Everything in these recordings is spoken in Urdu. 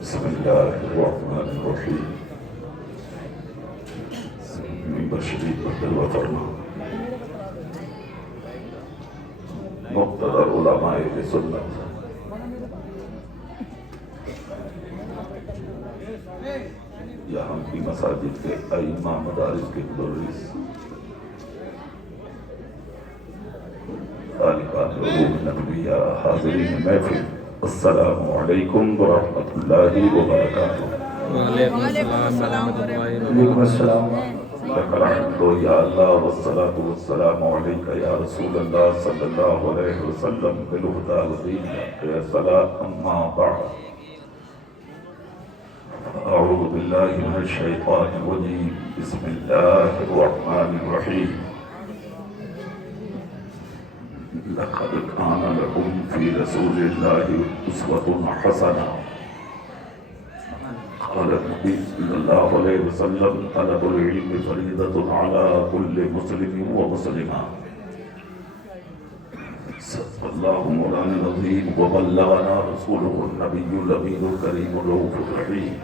بسم الله الرحمن الرحيم. من شریف بدل و فرما مقتدر علماء سنت یہاں کی مساجد کے ائمہ مدارس کے مدرس طالبان علوم نبویہ حاضرین محفل السلام علیکم ورحمۃ اللہ وبرکاتہ. وعلیکم السلام ورحمۃ اللہ وعلیکم السلام. لك الحمد یا اللہ والصلاة والسلام علیکہ یا رسول اللہ صلی اللہ علیہ وسلم بالہدى ودین الحق صلاة اما بعد. اعوذ باللہ من الشیطان الرجیم بسم اللہ الرحمن الرحیم. لقد كان لكم في رسول الله أسوة حسنة. قال النبي صلى الله عليه وسلم طلب العلم فريضة على كل مسلم ومسلمة. صدق الله مولانا العظيم وبلغنا رسوله النبي الأمين الكريم الرؤوف الرحيم.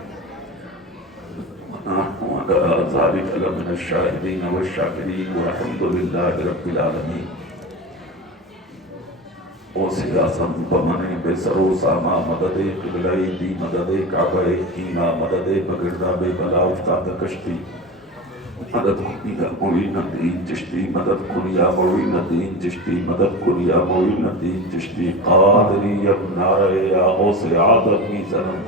ونحن على ذلك لمن الشاهدين والشاكرين والحمد لله رب العالمين. او سیاسم بمن بے سرو ساما مدد قبلہ دی مدد کعبہ اینا مدد بگردہ بے بلا افتاد کشتی مدد کنیا معین دین چشتی مدد کنیا معین دین چشتی مدد کنیا معین دین چشتی قادری اب نعرہ یا غوث عادمی زنم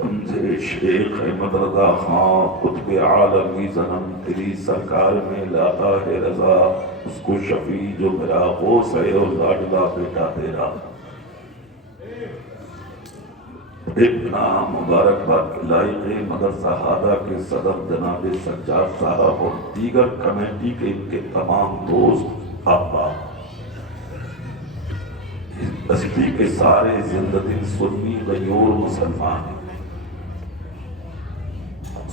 ہمزے شیخ احمد رضا خان قطب عالمی زنم تیری سرکار میں لاتا ہے رضا اس کو شفیع جو میرا غوث ہے اور لاڈلا بیٹا تیرا. ابنا مبارکباد کے لائق مدرسہ ہادہ کے صدر جناب سجاد صاحب اور دیگر کمیٹی کے ان کے تمام دوست احباب، اس بستی کے سارے زندہ دل سنی غیور مسلمان ہیں.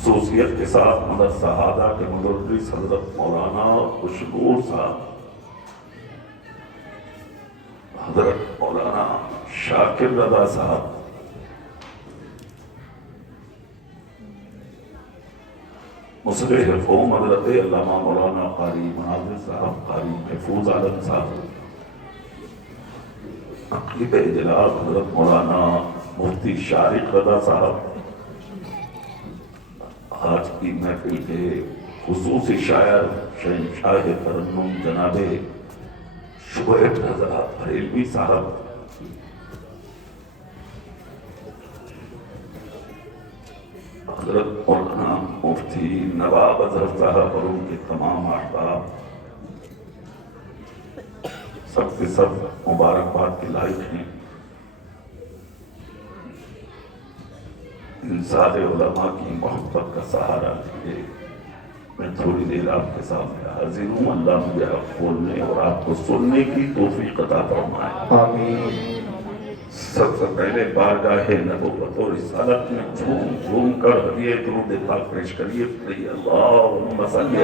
خصوصیت کے ساتھ مدرسہ ہادہ کے مدرس حضرت مولانا خوشنور صاحب، حضرت مولانا شاکر رضا صاحب، مصلح قوم حضرت علامہ مولانا قاری مناظر صاحب، قاری محفوظ عالم صاحب، عقیب جلال حضرت مولانا مفتی شارق رضا صاحب، آج کی محفل کے خصوصی شاعر شہنشاہ ترنم جناب شعیب رضا بریلوی صاحب، حضرت مولانا مفتی نواب اظہر صاحب اور ان کے تمام احباب، سب کے سب مبارکباد کے لائق ہیں. ان سارے علماء کی محبت کا سہارا لیے میں تھوڑی دیر آپ کے سامنے حاضر ہوں. اللہ مجھے حق بولنے اور آپ کو سننے کی توفیق عطا فرمائے. آمین. سب سے پہلے بارگاہ نبوت اور رسالت میں جھوم جھوم کر ہدیہ درود پاک پیش کریے. اللہم صلی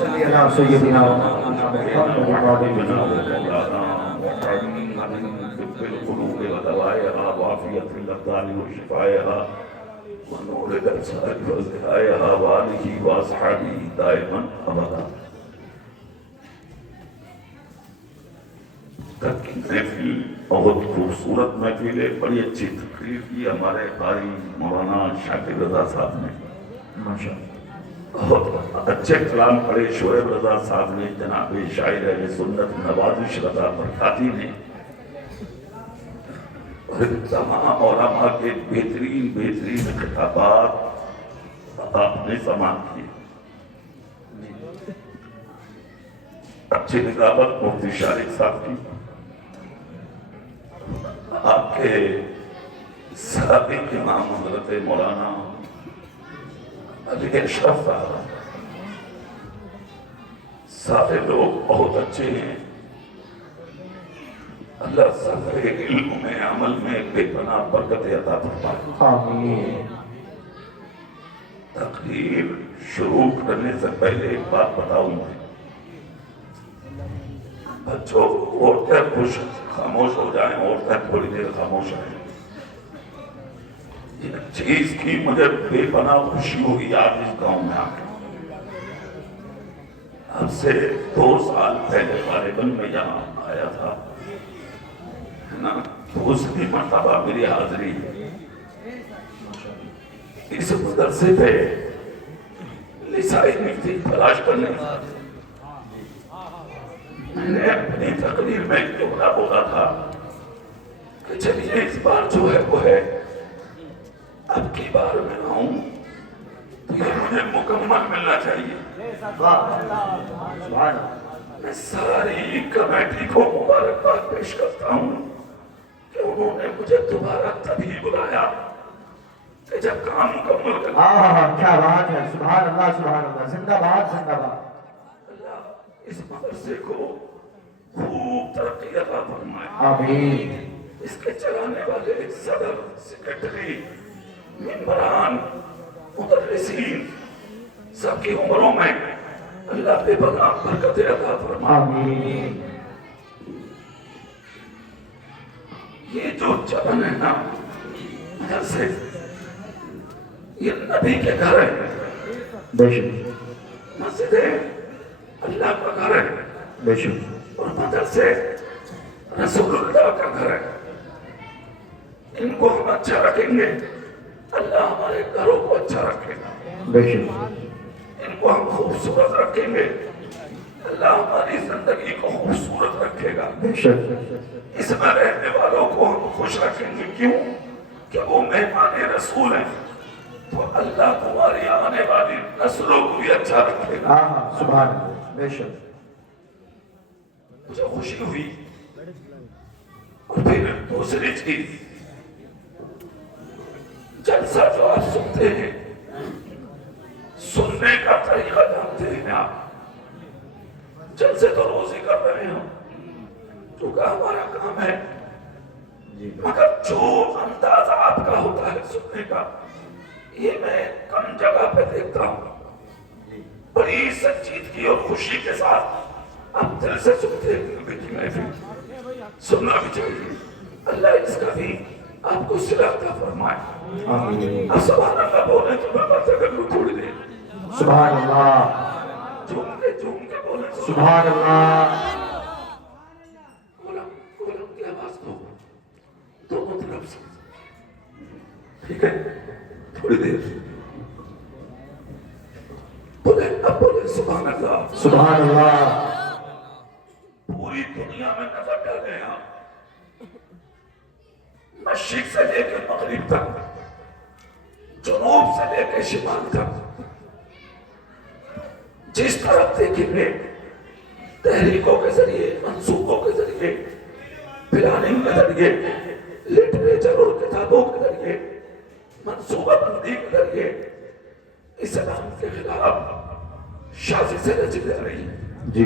سیدنا سیدنا محمد بالقلوب ودوائها وعافية الأبدان وشفائها ونور الأبصار وضيائها وآله وأصحابه دائما أبدا. محفل بہت خوبصورت محفل ہے. بڑی اچھی تقریر کی ہمارے قاری مولانا شاکر رضا صاحب نے، بہت اچھے کلام پڑھے شعیب رضا صاحب نے، جناب شاعر اہل سنت نوازش رضا برکاتی نے، اور تمام علماء کے بہترین بہترین خطابات آپ نے سماعت کی. اچھی نظامت مفتی شارق صاحب کی، آپ کے سابق امام حضرت مولانا علی اشرف صاحب، سارے لوگ بہت اچھے ہیں. اللہ سب کے علم میں عمل میں بے پناہ برکت عطا فرمائے. آمین. تقریر شروع کرنے سے پہلے ایک بات بتاؤں میں. بچوں عورتیں خوش خاموش ہو جائیں، عورتیں تھوڑی دیر خاموش رہیں. ایک چیز کی مجھے بے پناہ خوشی ہوئی آج اس گاؤں میں آ کے. اب سے 2 سال پہلے غالباً میں یہاں آیا تھا ہے نا. دوسری مرتبہ میری حاضری اس مدرسے پہ لسائی مفتی تلاش کرنے میں نے اپنی تقریر میں جملہ بولا تھا کہ چلیے اس بار جو ہے وہ ہے, اب کی بار میں آؤں تو یہ مجھے مکمل ملنا چاہیے. میں ساری کمیٹی کو مبارکباد پیش کرتا ہوں کہ انہوں نے مجھے دوبارہ تبھی بلایا کہ جب کام مکمل کر. کیا بات ہے, سبحان اللہ, زندہ باد, زندہ باد. اللہ اس مدرسے کو خوب ترقی عطا فرمائے. آمین. اس کے چلانے والے صدر, سیکرٹری, ممبران, مدرسین سب کی عمروں میں اللہ بے پناہ برکت عطا فرمائے. آمین. یہ جو چلن ہے نا مدرسے, یہ نبی کے گھر ہے. بے شک, مسجد اللہ کا گھر ہے بے شک, اور مدرسے رسول اللہ کا گھر ہے. ان کو ہم اچھا رکھیں گے, اللہ ہمارے گھروں کو اچھا رکھے گا. بے شک, ان کو ہم خوبصورت رکھیں گے, اللہ ہماری زندگی کو خوبصورت رکھے گا. بے شک, اس میں رہنے والوں کو ہم خوش رکھیں گے. کیوں کہ وہ مہمان رسول ہیں, تو اللہ تمہاری آنے والی نسلوں کو بھی اچھا رکھے گا. سبحان اللہ, بے شک. مجھے خوشی ہوئی. اور پھر دوسری چیز, جلسہ جو آپ سنتے ہیں, سننے کا طریقہ جانتے ہیں آپ. جلسے تو روز ہی کر رہے ہیں کیونکہ ہمارا کام ہے, مگر جو انداز آپ کا ہوتا ہے سننے کا, یہ میں کم جگہ پہ دیکھتا ہوں. بڑی سنجیدگی اور خوشی کے ساتھ آپ دل سے سنتے ہیں. بیٹی محفل سننا بھی چاہیے. اللہ اس کا بھی آپ کو صلہ عطا فرمائے. آمین. آپ سبحان اللہ بولیں تو میں باتیں کر لوں تھوڑی دیر. سبحان اللہ, جھوم کے بولیں. سبحان اللہ. کولم کی آواز دو, دونوں طرف سے. ٹھیک ہے, تھوڑی دیر بولیں. اب بولیں سبحان اللہ. سبحان اللہ. پوری دنیا میں نظر ڈالیں آپ, مشرق سے لے کے مغرب تک, جنوب سے لے کے شمال تک, جس طرف دیکھیں گے تحریکوں کے ذریعے, منصوبوں کے ذریعے, پلاننگ کے ذریعے, لٹریچر اور کتابوں کے ذریعے, منصوبہ بندی کے ذریعے اسلام کے خلاف سازشیں رچی جا رہی ہیں. جی,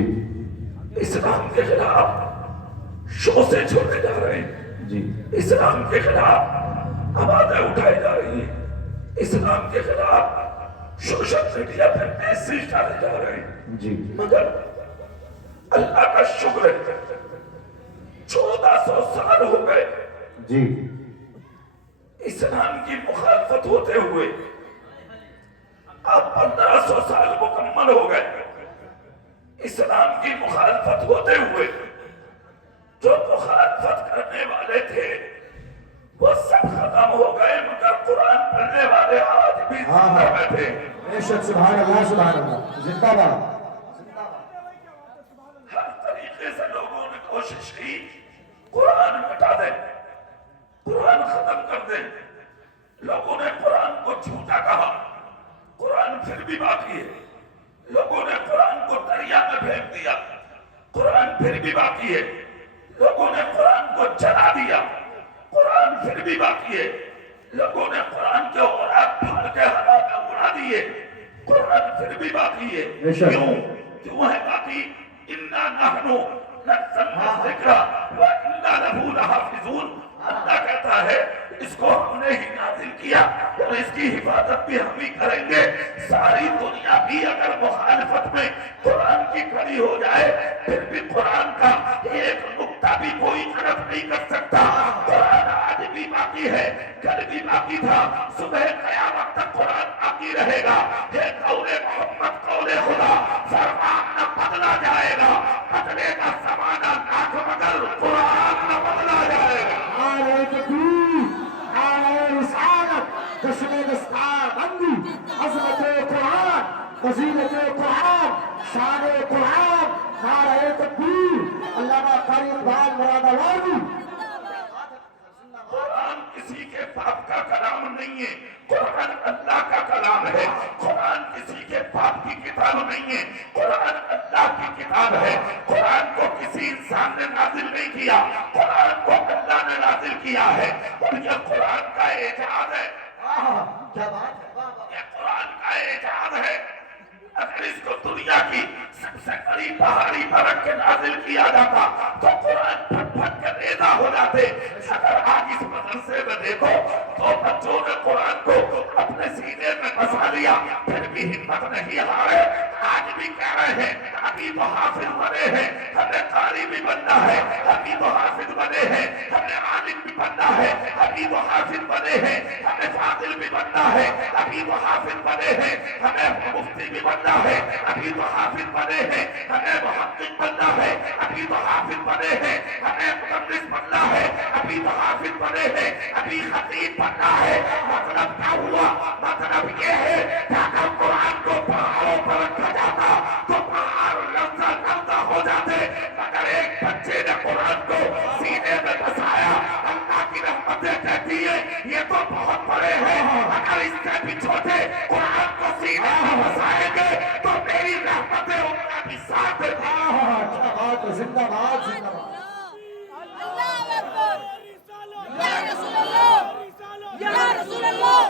اسلام کے خلاف شوشیں چھوڑے جا رہے ہیں. جی, اسلام کے خلاف آوازیں اٹھائی جا رہی ہیں. اسلام کے خلاف سوشل میڈیا پہ میسیج ڈالے جا رہے ہیں. جی, مگر اللہ کا شکر ہے 1400 سال ہو گئے جی, اسلام کی مخالفت ہوتے ہوئے. اب 1500 سال مکمل ہو گئے اسلام کی مخالفت ہوتے ہوئے. جو مخالفت کرنے والے تھے وہ سب ختم ہو گئے, مگر قرآن پڑھنے والے آج بھی زندہ بیٹھے. بے شک, سبحان اللہ, سبحان اللہ, زندہ باد. ہر طریقے سے لوگوں نے کوشش کی قرآن مٹا دیں, قرآن ختم کر دیں. لوگوں نے قرآن کو جھوٹا کہا, قرآن پھر بھی باقی ہے. لوگوں نے قرآن کو دریا میں پھینک دیا, قرآن پھر بھی باقی ہے. لوگوں نے قرآن کو جلا دیا, قرآن پھر بھی باقی ہے. لوگوں نے قرآن کے اوراق پھاڑ کے ہوا میں اڑا دیے, قرآن پھر بھی باقی ہے. کیوں ہے باقی؟ اِنَّا نَحْنُ نَزَّلْنَا الذِّكْرَ وَإِنَّا لَهُ لَحَافِظُونَ. اللہ کہتا ہے اس کو ہم نے ہی نازل کیا اور اس کی حفاظت بھی ہم ہی کریں گے. ساری دنیا بھی اگر مخالفت میں قرآن کی کھڑی ہو جائے پھر بھی قرآن کا ایک نقطہ بھی کوئی طرف نہیں کر سکتا. قرآن آج بھی باقی باقی ہے، کل بھی باقی تھا، صبح قیامت تک قرآن باقی رہے گا. ہے قول محمد قول خدا، فرمان نہ بدلا جائے گا، بدلے گا زمانہ لاکھ مگر قرآن نہ بدلا جائے گا. نعرہ تکبیر، نعرہ رسالت، جشن دستار بندی، عظمت قرآن، فضیلت قرآن، شان قرآن، نعرہ تکبیر. علامہ قاری اقبال مراد آبادی. قرآن کسی کے باپ کا کلام نہیں ہے، قرآن اللہ کا کلام ہے. قرآن کسی کے باپ کی کتاب نہیں ہے، قرآن اللہ کی کتاب ہے. قرآن کو کسی انسان نے نازل نہیں کیا، قرآن کو اللہ نے نازل کیا ہے. اور یہ قرآن کا اعجاز ہے، کیا بات ہے. یہ قرآن کا اعجاز ہے. اگر اس کو دنیا کی سب سے بڑی پہاڑی پر رکھ کے نازل کیا جاتا تو قرآن پھٹ پھٹ کے ریزہ ہو جاتے. اگر آج اس مدرسے میں دیکھو تو بچوں نے قرآن کو اپنے سینے میں بسا لیا، پھر بھی ہمت نہیں ہارے. آج بھی کہہ رہے ہیں ابھی تو حافظ بنے ہیں، ہمیں قاری بھی بننا ہے. ابھی تو حافظ بنے ہیں، ہمیں عالم بھی بننا ہے. ابھی تو حافظ بنے ہیں، ہمیں فاضل بھی بننا ہے. ابھی تو حافظ بنے ہیں، ہمیں مفتی بھی بننا ہے. ابھی تو حافظ بنے ہیں، ہمیں محقق بننا ہے. ابھی تو حافظ بنے ہیں، ہمیں مدرس بننا ہے. ابھی تو حافظ بنے ہیں، ابھی خطیب بننا ہے. مطلب کیا ہوا؟ مطلب یہ ہے کہ اگر قرآن کو پہاڑوں پر رکھا جاتا تو پہاڑ لرزہ لرزہ ہو جاتے. مگر ایک بچے نے قرآن کو سینے میں بسایا. اللہ کی رحمتیں کہتی ہے یہ تو بہت بڑے ہیں، اگر اس سے بھی چھوٹے قرآن کو سینے میں بسائیں گے تو میری رحمتیں ان کا بھی ساتھ دیں. کیا بات ہے. زندہ باد، زندہ باد. اللہ اکبر. یا رسول اللہ، یا رسول اللہ،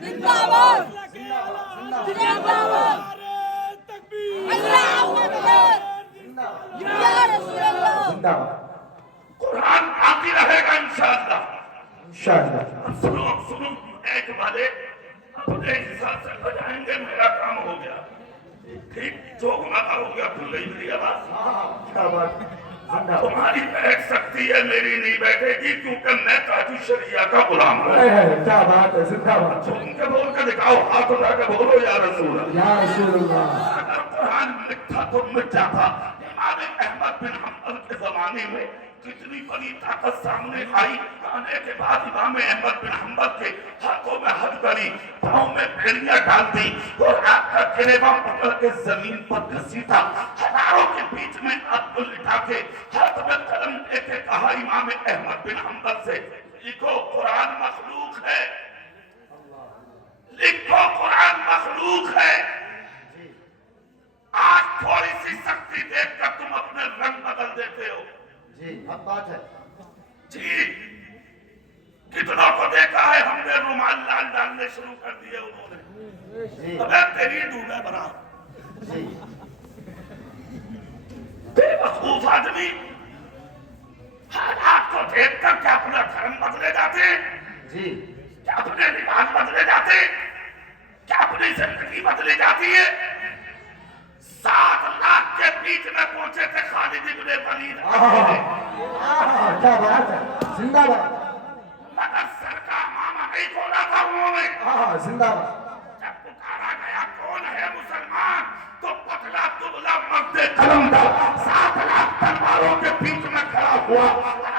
زندہ باد، زندہ باد. اللہ اکبر. یا رسول اللہ. زندہ باد. قرآن باقی رہے گا انشاءاللہ. انشاءاللہ. سنو سنو، ایک والے اپنے حساب سے بجائیں گے. میرا کام ہو گیا، ٹھیک جو ہونا ہو گیا. بھول گئی میری آواز. کیا بات ہے. زندہ باد. تمہاری بیٹھ سکتی ہے، میری نہیں بیٹھے گی کیونکہ میں تاج شریعہ کا غلام ہوں. کیا بات ہے. زندہ باد. تم کے بول کے دکھاؤ، ہاتھ اٹھا کے بولو یا رسول اللہ. یا رسول اللہ. اگر قرآن لکھا تو مٹ جاتا. امام احمد بن حنبل کے زمانے میں کتنی بڑی طاقت سامنے آئی. آنے کے بعد امام احمد بن حنبل کے ہاتھوں میں ہتھ کری، پاؤں میں بیڑیاں ڈال دی اور آپ کا گریباں پکڑ کے زمین پر گھسیٹا. ہزاروں کے بیچ میں آپ کو لٹا کے ہاتھ میں قلم دے کے کہا امام احمد بن حنبل سے، لکھو قرآن مخلوق ہے، لکھو قرآن مخلوق ہے. آج تھوڑی سی سختی دیکھ کر تم اپنے رنگ بدل دیتے ہو. جی اب بات ہے. جی کتنوں کو دیکھا ہے ہم نے رومال لال ڈالنے شروع کر دیے انہوں نے. جی ابے تیری ڈوبے بنا جی. بے وقوف آدمی حالات کو دیکھ کر کیا اپنا دھرم بدلے جاتے ہیں؟ جی کیا اپنے لباس بدلے جاتے ہیں؟ کیا اپنی زندگی بدلی جاتی ہے؟ 7 لاکھ کے بیچ میں پہنچے تھے خالد ابن ولید. کیا بات ہے. زندہ باد. مگر سر کا ماما نہیں کھولا تھا انہوں نے. زندہ باد. جب پکارا گیا کون ہے مسلمان تو پتلا دبلا مرد قلم تھا 7 لاکھ تلواروں کے بیچ میں کھڑا ہوا.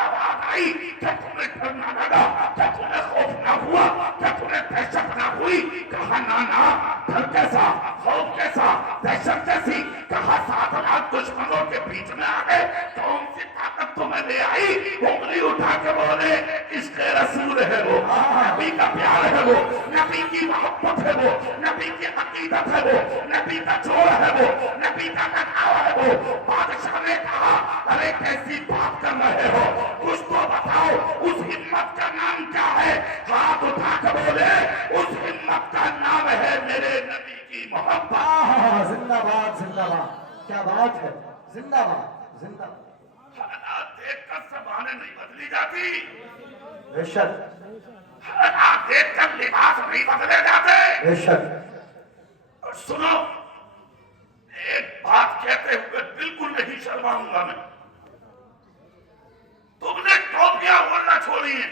آواز آئی کہ تمہیں ڈر نہ لگا، کہ تمہیں خوف نہ ہوا، کہ تمہیں دہشت نہ ہوئی. کہا نا ڈر کیسا، خوف کیسا، دہشت کیسی. کہا 7 لاکھ دشمنوں کے بیچ میں آ گئے، کون سی طاقت تمہیں لے آئی؟ انگلی اٹھا کے بولے عشق رسول ہے وہ، نبی کا پیار ہے وہ، نبی کی محبت ہے وہ، نبی کی عقیدت ہے وہ، نبی کا جوڑ ہے وہ، نبی کا لگاؤ ہے وہ. بادشاہ نے کہا ارے کیسی بات کر رہے ہو، کچھ تو بتاؤ اس ہمت کا نام کیا ہے؟ ہاتھ اٹھا کے بولے اس ہمت کا نام ہے میرے نبی کی محبت. زندہ باد. زندہ باد. کیا بات ہے. زندہ باد. زندہ باد. حالات دیکھ کر زبانیں نہیں بدلی جاتی، بے شک. حالات دیکھ کر لباس نہیں بدلے جاتے. بے شک. اور سنو، ایک بات کہتے ہوئے بالکل نہیں شرماؤں گا میں. تم نے ٹوپیاں اوڑھنا چھوڑی ہیں،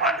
5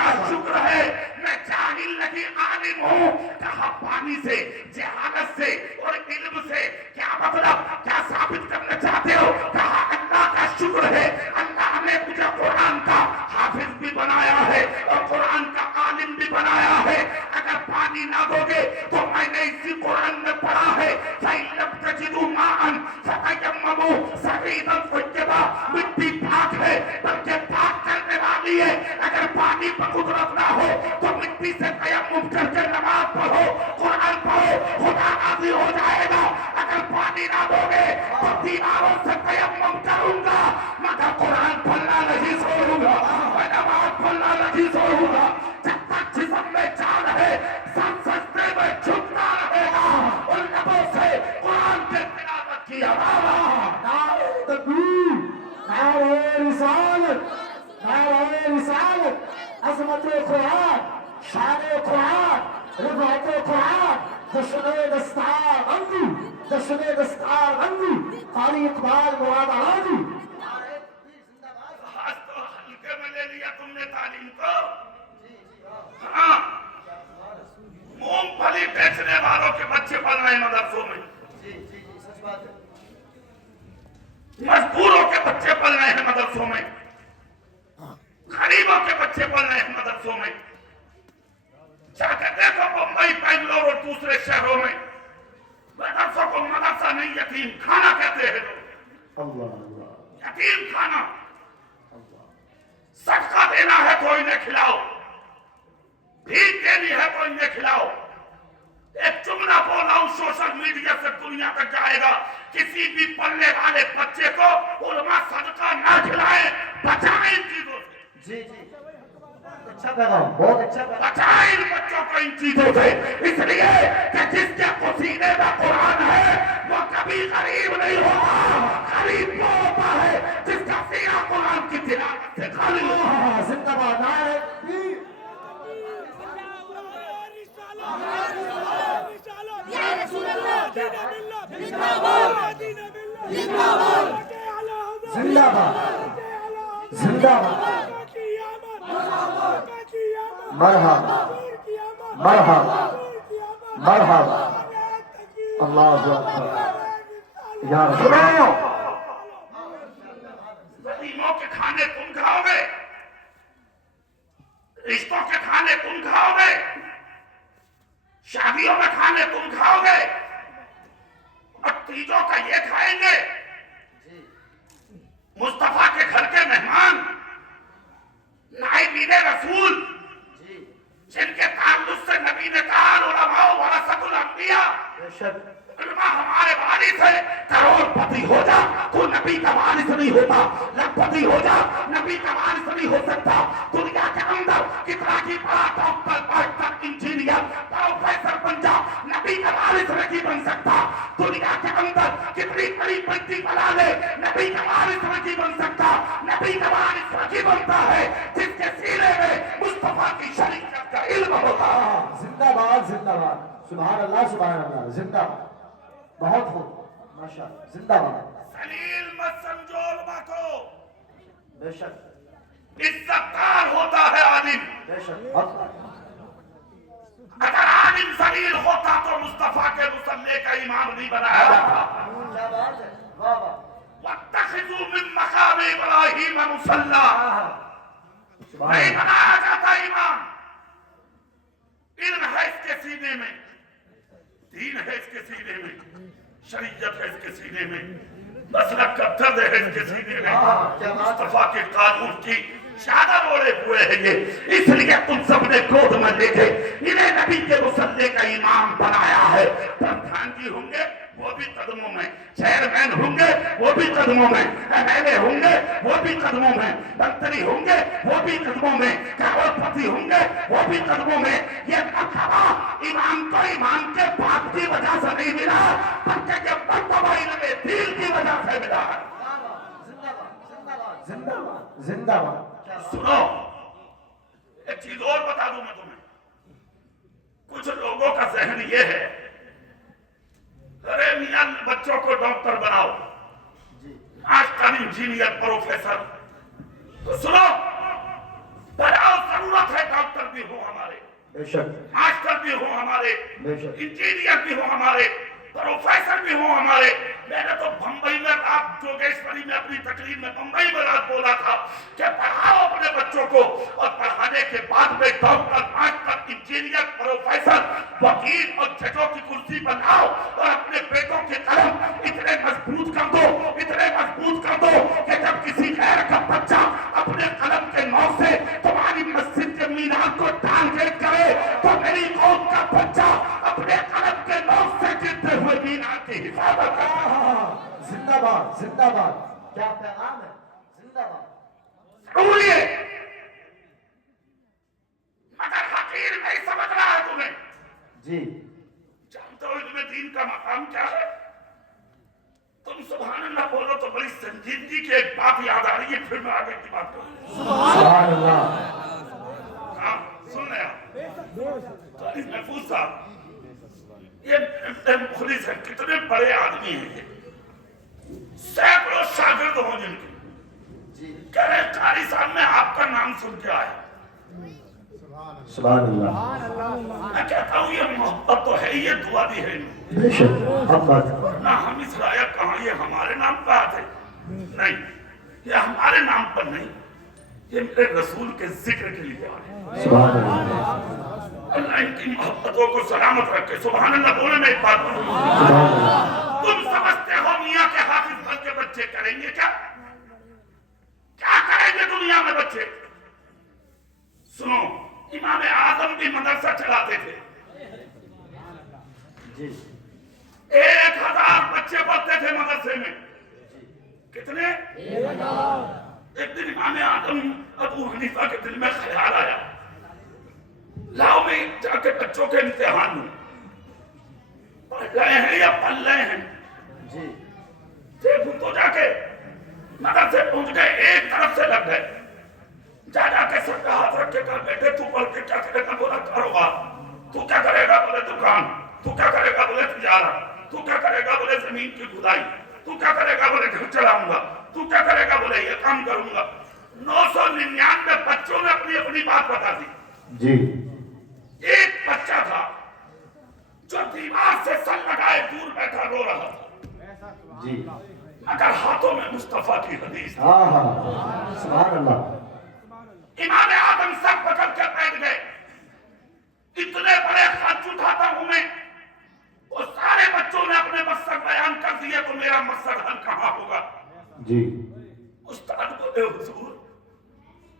کا شکر ہے میں جاہل نہیں عالم ہوں. کہا پانی سے، جہالت سے اور علم سے کیا مطلب، کیا ثابت کرنا چاہتے ہو؟ کہا اللہ کا شکر ہے اللہ نے مجھے قرآن کا حافظ بھی بنایا ہے اور قرآن کا عالم بھی بنایا ہے. اگر پانی نہ دو گے تو میں نے اسی قرآن میں پڑھا ہے فَإِن لَمْ تَجِدُوا مَاءً فَتَيَمَّمُوا صَعِيدًا طَيِّبًا. مٹی پاک ہے بلکہ پاک کرنے والی ہے. اگر پانی پر قدرت نہ ہو تو مٹی سے تیمم کر کے نماز پڑھو، قرآن پڑھو، خدا راضی ہو جائے گا. اگر پانی نہ دو گے تو دیواروں سے تیمم کروں گا مگر قرآن پڑھنا نہیں چھوڑوں گا، میں نماز پڑھنا نہیں چھوڑوں گا. جب تک جسم میں جان ہے سر سجدے میں جھکتا رہے گا اور لبوں سے قرآن کی تلاوت کی آواز. نعرہ تکبیر، نعرہ رسالت، نعرہ رسالت، عظمت قرآن، شان قرآن، رفعت قرآن، جشن دستار انگو، جشن دستار انگو، قاری اقبال مراد آبادی. آج تو ہلکے میں لے لیا تم نے تعلیم کو. ہاں، مونگ پھلی بیچنے والوں کے بچے پڑھ رہے ہیں مدرسوں میں، سچ بات ہے. مزدوروں کے بچے پڑھ رہے ہیں مدرسوں میں، غریبوں کے بچے پڑھ رہے ہیں مدرسوں میں. جا کے دیکھو بمبئی، بنگلور اور دوسرے شہروں میں مدرسوں کو مدرسہ نہیں یتیم خانہ کہتے ہیں لوگ. اللہ اللہ یتیم خانہ. صدقہ دینا ہے تو انہیں کھلاؤ، بھیک دینی ہے تو انہیں کھلاؤ. ایک جملہ بولا ہوں سوشل میڈیا سے دنیا تک جائے گا، کسی بھی پڑھنے والے بچے کو علماء صدقہ نہ کھلائیں، بچائیں ان چیزوں سے. جی جی، اچھا پیغام، بہت اچھا پیغام. بچائیں ان بچوں کو ان چیزوں سے، اس لیے کہ جس کے سینے میں قرآن ہے وہ کبھی غریب نہیں ہوگا. غریب وہ ہوتا ہے جس کا سینہ قرآن کی تلاوت سے خالی ہو. زندہ باد، نعرہ تکبیر. یا رسول اللہ زندہ باد زندہ باد زندہ باد، زندہ باد. مرحبا مرحبا مرحبا. اللہ اکبر. یا رسول اللہ. غریبوں کے کھانے تم کھاؤ گے، رشتوں کے کھانے تم کھاؤ گے، شادیوں میں کھانے تم کھاؤ گے اور تیجوں کا یہ کھائیں گے. مصطفیٰ کے گھر کے مہمان، نائبین رسول، جن کے تعلق سے نبی نے کہا علماء ورثۃ الانبیاء، علماء ہمارے وارث ہے. کروڑ پتی ہو جا تو نبی کا وارث نہیں ہوتا، لاکھ پتی ہو جا نبی کا وارث نہیں ہو سکتا. دنیا کے اندر کتنا کی بڑا ڈاکٹر، ماسٹر، انجینئر، پروفیسر بن جا، نبی کا وارث نہیں بن سکتا. دنیا کے اندر کتنی بڑی بڑی بنا لے، نبی کا وارث نہیں بن سکتا. نبی کا وارث نہیں بنتا ہے جس کے سینے میں مصطفیٰ کی شریعت کا علم ہوتا. زندہ باد، زندہ باد. سبحان اللہ، سبحان اللہ. زندہ باد. بہت خوب، ماشاء اللہ. زندہ باد. ذلیل مت سمجھو علماء کو، بے شک، عزت دار ہوتا ہے عالم. بے شک. اگر عالم ذلیل ہوتا تو مصطفیٰ کے مصلی کا امام نہیں بنایا جاتا. کیا بات ہے، واہ واہ. وَاتَّخِذُوا مِن مَّقَامِ إِبْرَاهِيمَ مُصَلًّى. نہیں بنایا جاتا امام. علم ہے اس کے سینے میں، دین ہے اس کے سینے میں، شریعت ہے اس کے سینے میں، مسلک کا درد ہے اس کے سینے میں. مصطفیٰ کے قانون کی شادر اوڑے ہوئے ہیں یہ، اس لیے تم سب نے گود میں لے کے انہیں نبی کے مصلی کا امام بنایا ہے. پردھان جی ہوں گے وہ بھی قدموں میں، چیئرمین ہوں گے وہ بھی قدموں میں، ایم ایل اے ہوں گے وہ بھی قدموں میں، منتری ہوں گے وہ بھی قدموں میں، کروڑ پتی ہوں گے وہ بھی قدموں میں. یہ مرتبہ امام تو امام کے باپ کی وجہ سے نہیں ملا بلکہ یہ مرتبہ علم دین کی وجہ سے ملا. زندہ باد، زندہ باد. سنو ایک چیز اور بتا دوں میں تمہیں. کچھ لوگوں کا ذہن یہ ہے ارے میاں بچوں کو ڈاکٹر بناؤ، ماسٹر، انجینئر، پروفیسر. تو سنو بڑا ضرورت ہے بھی ہوں ہمارے, بے شک ماسٹر بھی ہوں ہمارے, بے شک انجینئر بھی ہوں ہمارے, پروفیسر بھی ہوں ہمارے. میں نے تو بمبئی میں رات جوگیشوری میں اپنی تقریر میں بمبئی میں رات بولا تھا کہ پڑھاؤ اپنے بچوں کو, اور پڑھانے کے بعد میں ڈاکٹر, ماسٹر, انجینئر, پروفیسر, وکیل اور ججوں کی کرسی بناؤ, اور اپنے بیٹوں کے قلم اتنے مضبوط کر دو, اتنے مضبوط کر دو کہ جب کسی غیر کا بچہ اپنے قلم کے نوک سے تمہاری مسجد کے مینار کو ٹارگیٹ کرے تو میری قوم کا بچہ اپنے قلم کے نوک سے گرتے ہوئے مینار کی حفاظت کرے. زندہ باد, زندہ باد, کیا پیغام ہے, زندہ باد. ضروری ہے, مگر حقیر نہیں سمجھ رہا ہے تمہیں. جی جانتے ہو تمہیں دین کا مقام کیا ہے؟ تم سبحان اللہ بولو تو بڑی سنجیدگی کی ایک بات یاد آ رہی ہے, پھر میں آگے کی بات کروں. سبحان اللہ. ہاں سن رہے آپ طالب محفوظ صاحب, یہ مخلص ہیں, کتنے بڑے آدمی ہیں یہ, سینکڑوں شاگرد ہوں جن کے. کہہ رہے قاری صاحب میں آپ کا نام سن کے آیا. سبحان اللہ. میں کہتا ہوں یہ محبت تو ہے, یہ دعا بھی ہے. بے شک اب بات. نہ ہم اس رائے کہاں یہ ہمارے نام پر آتے نہیں, یہ ہمارے نام پر نہیں, یہ میرے رسول کے ذکر کے لیے آئے. سبحان اللہ. اللہ ان کی محبتوں کو سلامت رکھے. سبحان اللہ بولے میں ایک بات بولوں. سبحان اللہ. تم سمجھتے ہو میاں کے حافظ بن کے بچے کریں گے کیا؟ کیا کریں گے دنیا میں بچے؟ سنو, امام اعظم بھی مدرسہ چلاتے تھے. جی 1000 بچے پڑھتے تھے مدرسے میں. کتنے؟ ایک دن امام اعظم ابو حنیفہ کے دل میں خیال آیا, لاؤ میں جا کے بچوں کے امتحان ہوں, پڑھ رہے ہیں یا پڑھ رہے ہیں, جی دیکھوں تو جا کے مدرسے پہنچ گئے, ایک طرف سے لگ گئے. جا کے سر پہ ہاتھ رکھ کے کہا بیٹے تو پڑھ کے کیا کرے گا؟ بولا کاروبار. تو کیا کرے گا؟ بولے دکان. تو کیا کرے گا؟ بولے تجارت. تو کیا کرے گا؟ بولے زمین کی کھدائی. تو کیا کرے گا؟ بولے گھر چلاؤں گا. تو کیا کرے گا؟ بولے یہ کام کروں گا. 999 بچوں نے اپنی اپنی بات بتا دی. جی ایک بچہ تھا جو دیوار سے سر لگائے دور بیٹھا رو رہا تھا, جی مگر ہاتھوں میں مصطفیٰ کی حدیث. ہاں ہاں سبحان اللہ. امام اعظم سر پکڑ کے بیٹھ گئے. اتنے بڑے خرچ اٹھاتا ہوں میں, وہ سارے بچوں نے اپنے مقصد بیان کر دیے تو میرا مقصد حل کہاں ہوگا؟ جی استاد بولے حضور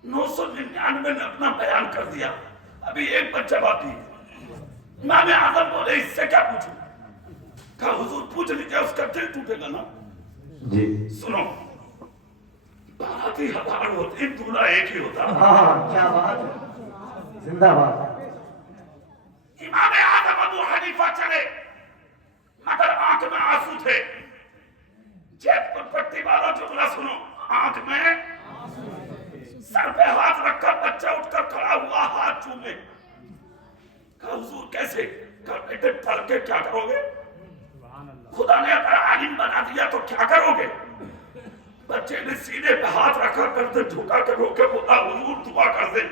999 نے اپنا بیان کر دیا, ابھی ایک بچہ باقی. امام اعظم بولے اس سے کیا پوچھوں؟ کہا حضور پوچھ لیجیے, اس کا دل ٹوٹے گا نا. جی سنو, بارات ہی 1000 ہوتی, دولہا ایک ہی ہوتا. ہاں کیا بات ہے, زندہ باد. امام اعظم ابو حنیفہ چلے, مگر آنکھ میں آنسو تھے. جیب پر پٹی والا جملہ سنو, آنکھ میں سر پہ ہاتھ رکھ کر بچہ اٹھ کر کھڑا ہوا, ہاتھ چومے. کہا حضور کیسے؟ کہا بیٹے پڑھ کے کیا کرو گے؟ خدا نے اگر عالم بنا دیا تو کیا کرو گے؟ بچے نے سینے پہ ہاتھ رکھا کر دے, جھکا کر رو کے بولا حضور دعا کر دے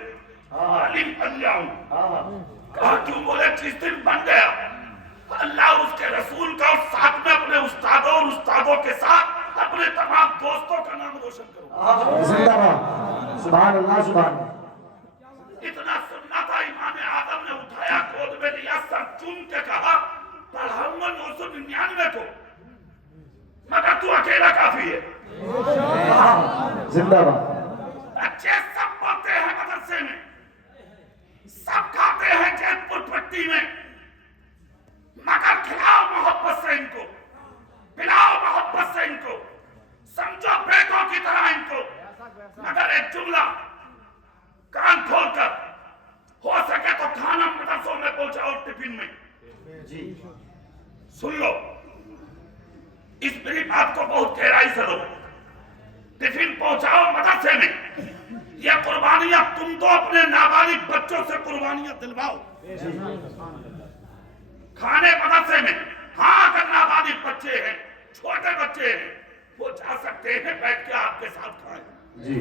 عالم بن جاؤں. کہا کیوں؟ بولے جس دن بن گیا اللہ اور اس کے رسول کا, اور ساتھ میں اپنے استادوں اور استادوں کے ساتھ اپنے تمام دوستوں کا نام روشن کروں. زندہ باد. سبحان اللہ. سبحان اللہ. اتنا سننا تھا, امام اعظم نے اٹھایا, گود میں لیا, سر چوم کے کہا پڑھاؤں گا 999 کو, مگر تو اکیلا کافی ہے. زندہ باد. بچے سب پڑھتے ہیں مدرسے میں, سب کھاتے ہیں جیت پور پٹی میں, مگر کھلاؤ محبت سے ان کو, پلاؤ محبت سے ان کو, سمجھو بیٹوں کی طرح ان کو. مگر ایک جملہ کان کھول کر, ہو سکے تو کھانا مدرسوں میں پہنچاؤ ٹفن میں. جی سن لو, اس میری بات کو بہت گہرائی سے لو. ٹفن پہنچاؤ مدرسے میں, یہ قربانیاں تم تو اپنے نابالغ بچوں سے قربانیاں دلواؤ. کھانے مدرسے میں, ہاں اگر نابالغ بچے ہیں, چھوٹے بچے ہیں, وہ جا سکتے ہیں بیٹھ کے آپ کے ساتھ کھائیں. جی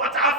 50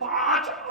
5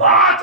5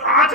5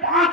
5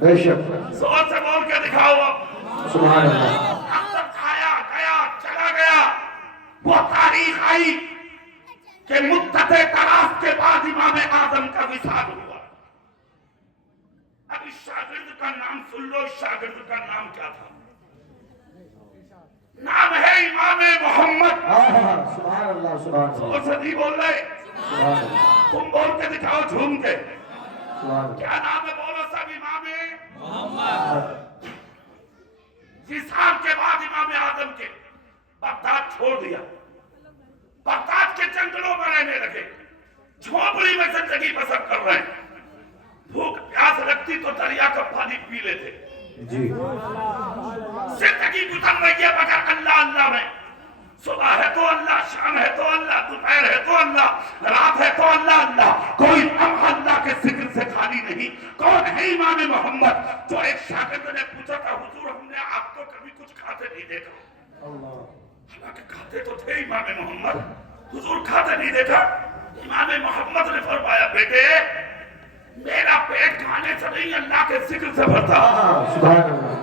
بے شک زور سے بول کے دکھاؤ اب. سبحان اللہ اب تک آیا گیا چلا گیا. وہ تاریخ آئی کہ مدت دراز کے بعد امام اعظم کا وصال ہوا. اب اس شاگرد کا نام سن لو. اس شاگرد کا نام کیا تھا؟ نام ہے امام محمد. سبحان اللہ سبحان اللہ زور سے نہیں بول رہے. سبحان اللہ تم بول کے دکھاؤ جھوم کے. سبحان اللہ. کیا نام ہے؟ بولو سب. امام محمد. وصال کے بعد امام اعظم کے بغداد چھوڑ دیا. بغداد کے جنگلوں میں رہنے لگے. جھونپڑی میں زندگی بسر کر رہے ہیں. بھوک پیاس لگتی تو دریا کا پانی پی لیتے. جی زندگی گزر رہی ہے مگر اللہ اللہ میں. صبح ہے تو اللہ, شام ہے تو اللہ, دوپہر ہے تو اللہ, رات ہے تو اللہ اللہ. کوئی لمحہ اللہ کے ذکر سے خالی نہیں. کون ہے امام محمد؟ جو ایک شاگرد نے پوچھا تھا حضور ہم نے آپ کو کبھی کچھ کھاتے نہیں دیکھا. حالانکہ کھاتے تو تھے امام محمد. حضور کھاتے نہیں دیکھا. امام محمد نے فرمایا بیٹے میرا پیٹ کھانے سے نہیں اللہ کے ذکر سے بھرتا. سبحان اللہ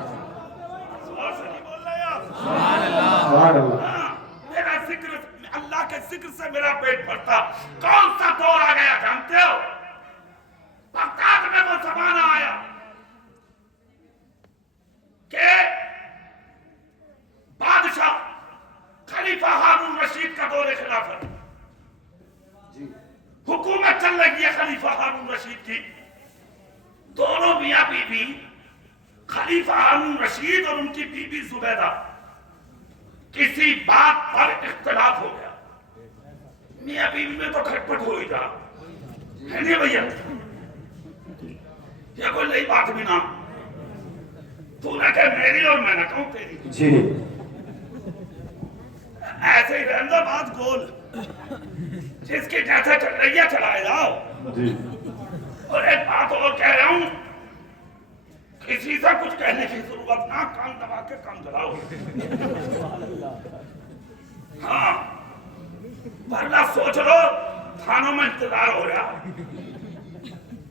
زور سے نہیں بول رہے آپ. سبحان اللہ میرا ذکر اللہ کے ذکر سے میرا پیٹ بھرتا. کون سا دور آ گیا جانتے ہو؟ بغداد میں وہ زمانہ آیا کہ بادشاہ خلیفہ ہارون رشید کا دور خلافت. حکومت چل رہی ہے خلیفہ ہارون رشید کی. دونوں میاں بیوی خلیفہ ہارون رشید اور ان کی بیوی زبیدہ کسی بات پر اختلاف ہو گیا. میاں بیوی میں تو کھٹپٹ ہو ہی تھا ہے نہیں بھیا؟ یہ کوئی نئی بات بھی نہ. تو نہ کہ میری اور میں نہ کہوں تیری. جی ایسے ہی رہن دو بات گول. جس کی جیسے چل رہی ہے چلائے جاؤ. جی اور ایک بات اور کہہ رہا ہوں کسی سے کچھ کہنے کی ضرورت نہ. کام دبا کے کام چلاؤ. ہاں ورنہ سوچ لو تھانوں میں انتظار ہو رہا.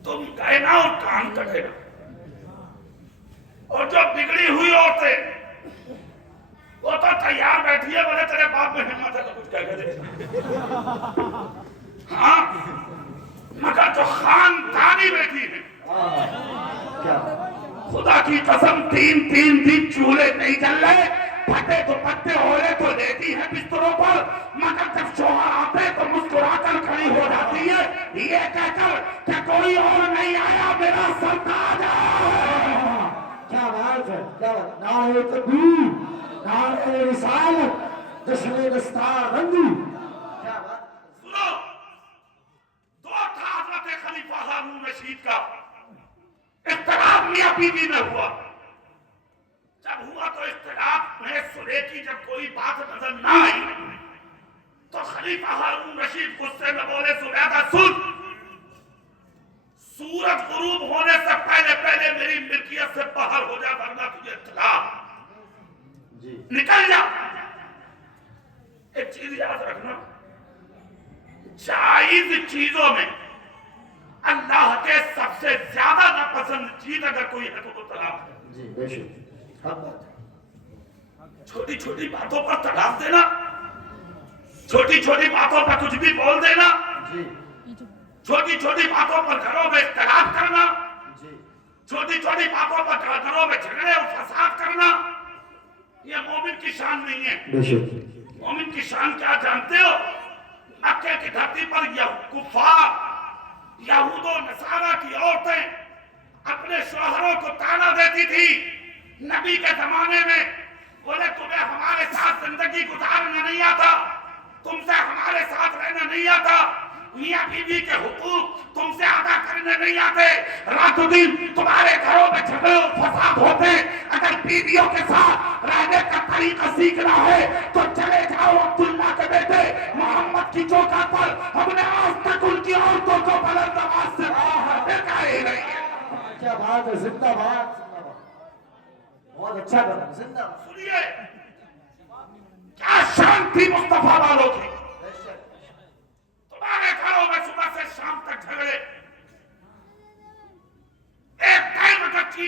تم گئے نا اور کام کٹے نا. اور جو بگڑی ہوئی عورتیں وہ تو تیار بیٹھی ہے بولے تیرے باپ میں ہمت ہے تو کچھ کہہ کے دے. ہاں مگر جو خاندانی بیٹھی ہے کیا خدا کی قسم 3 دن چولہے نہیں جل رہے. پھٹے تو پتے ہو رہے تو لیتی ہے بستروں پر. مگر جب شوہر آتے تو مسکرا کر کھڑی ہو جاتی ہے یہ کہہ کر کہ کوئی اور نہیں آیا میرا سردار ہے. کیا بات ہے کیا بات. نعرہ تکبیر نعرہ رسالت جشن دستار بندی. کیا بات. سنو دور تھا حضرت خلیفہ ہارون رشید کا. اختلاف میاں بیوی میں ہوا. جب ہوا تو اختلاف میں سلے کی جب کوئی بات نظر نہ آئی تو خلیفہ ہارون رشید غصے میں بولے زبیدہ سن, سورج غروب ہونے سے پہلے پہلے میری ملکیت سے باہر ہو جا ورنہ تجھے اختلاف نکل جا. ایک چیز یاد رکھنا جائز چیزوں میں اللہ کے سب سے زیادہ ناپسند چیز اگر کوئی ہے تو وہ طلاق ہے. جی بے شک حق بات ہے. چھوٹی چھوٹی باتوں پر طلاق دینا, چھوٹی چھوٹی باتوں پر کچھ بھی بول دینا, جی چھوٹی چھوٹی باتوں پر گھروں میں اختلاف کرنا, جی چھوٹی چھوٹی باتوں پر گھروں میں جھگڑے اور فساد کرنا, یہ مومن کی شان نہیں ہے. بے شک. مومن کی شان کیا جانتے ہو؟ مکے کی دھرتی پر کفار یہود و نصارہ کی عورتیں اپنے شوہروں کو طعنہ دیتی تھی. نبی کے زمانے میں بولے تمہیں ہمارے ساتھ زندگی گزارنا نہیں آتا, تم سے ہمارے ساتھ رہنا نہیں آتا, میاں بیوی کے حقوق تم سے ادا کرنے نہیں آتے, رات و دن تمہارے گھروں میں جھگڑے اور فساد ہوتے. اگر بیویوں کے ساتھ رہنے کا طریقہ سیکھنا ہے تو چلے جاؤ عبداللہ کے بیٹے محمد کی چوکھٹ پر. ہم نے آج تک ان کی عورتوں کو بلند آواز سے دیکھا ہی نہیں ہے. کیا بات ہے. زندہ باد زندہ باد. بہت اچھا کرا. زندہ باد. سنیے کیا شان تھی مصطفیٰ والوں کی. تمہارے گھروں میں صبح سے شام تک جھگڑے. ایک ٹائم اگر چیز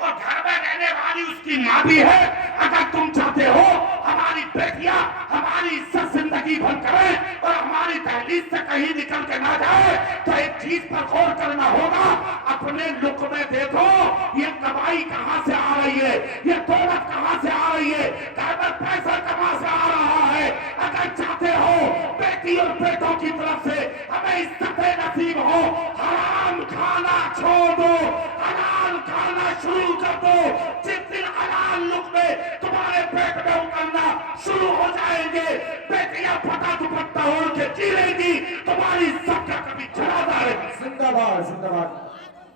اور گھر میں رہنے والی اس کی ماں بھی ہے. اگر تم چاہتے ہو ہماری بیٹیاں ہماری عزت زندگی بھر کریں اور ہماری دہلیز سے کہیں نکل کے نہ جائے تو ایک چیز پر غور کرنا ہوگا. اپنے لک میں دیکھو یہ کمائی کہاں سے آ رہی ہے, یہ دولت کہاں سے آ رہی ہے, گھر میں پیسہ کہاں سے آ رہا ہے. اگر چاہتے ہو بیٹی اور بیٹوں کی طرف سے ہمیں عزت نصیب ہو, حرام کھانا چھوڑ دو, حلال کھانا شروع کر دو. جس دن حلال لقمے تمہارے پیٹ میں اترنا شروع ہو جائیں گے, بیٹیاں پھٹا دوپٹہ اوڑھ کے چیریں گی, تمہاری عزت کا کبھی جنازہ نہیں. زندہ باد زندہ باد.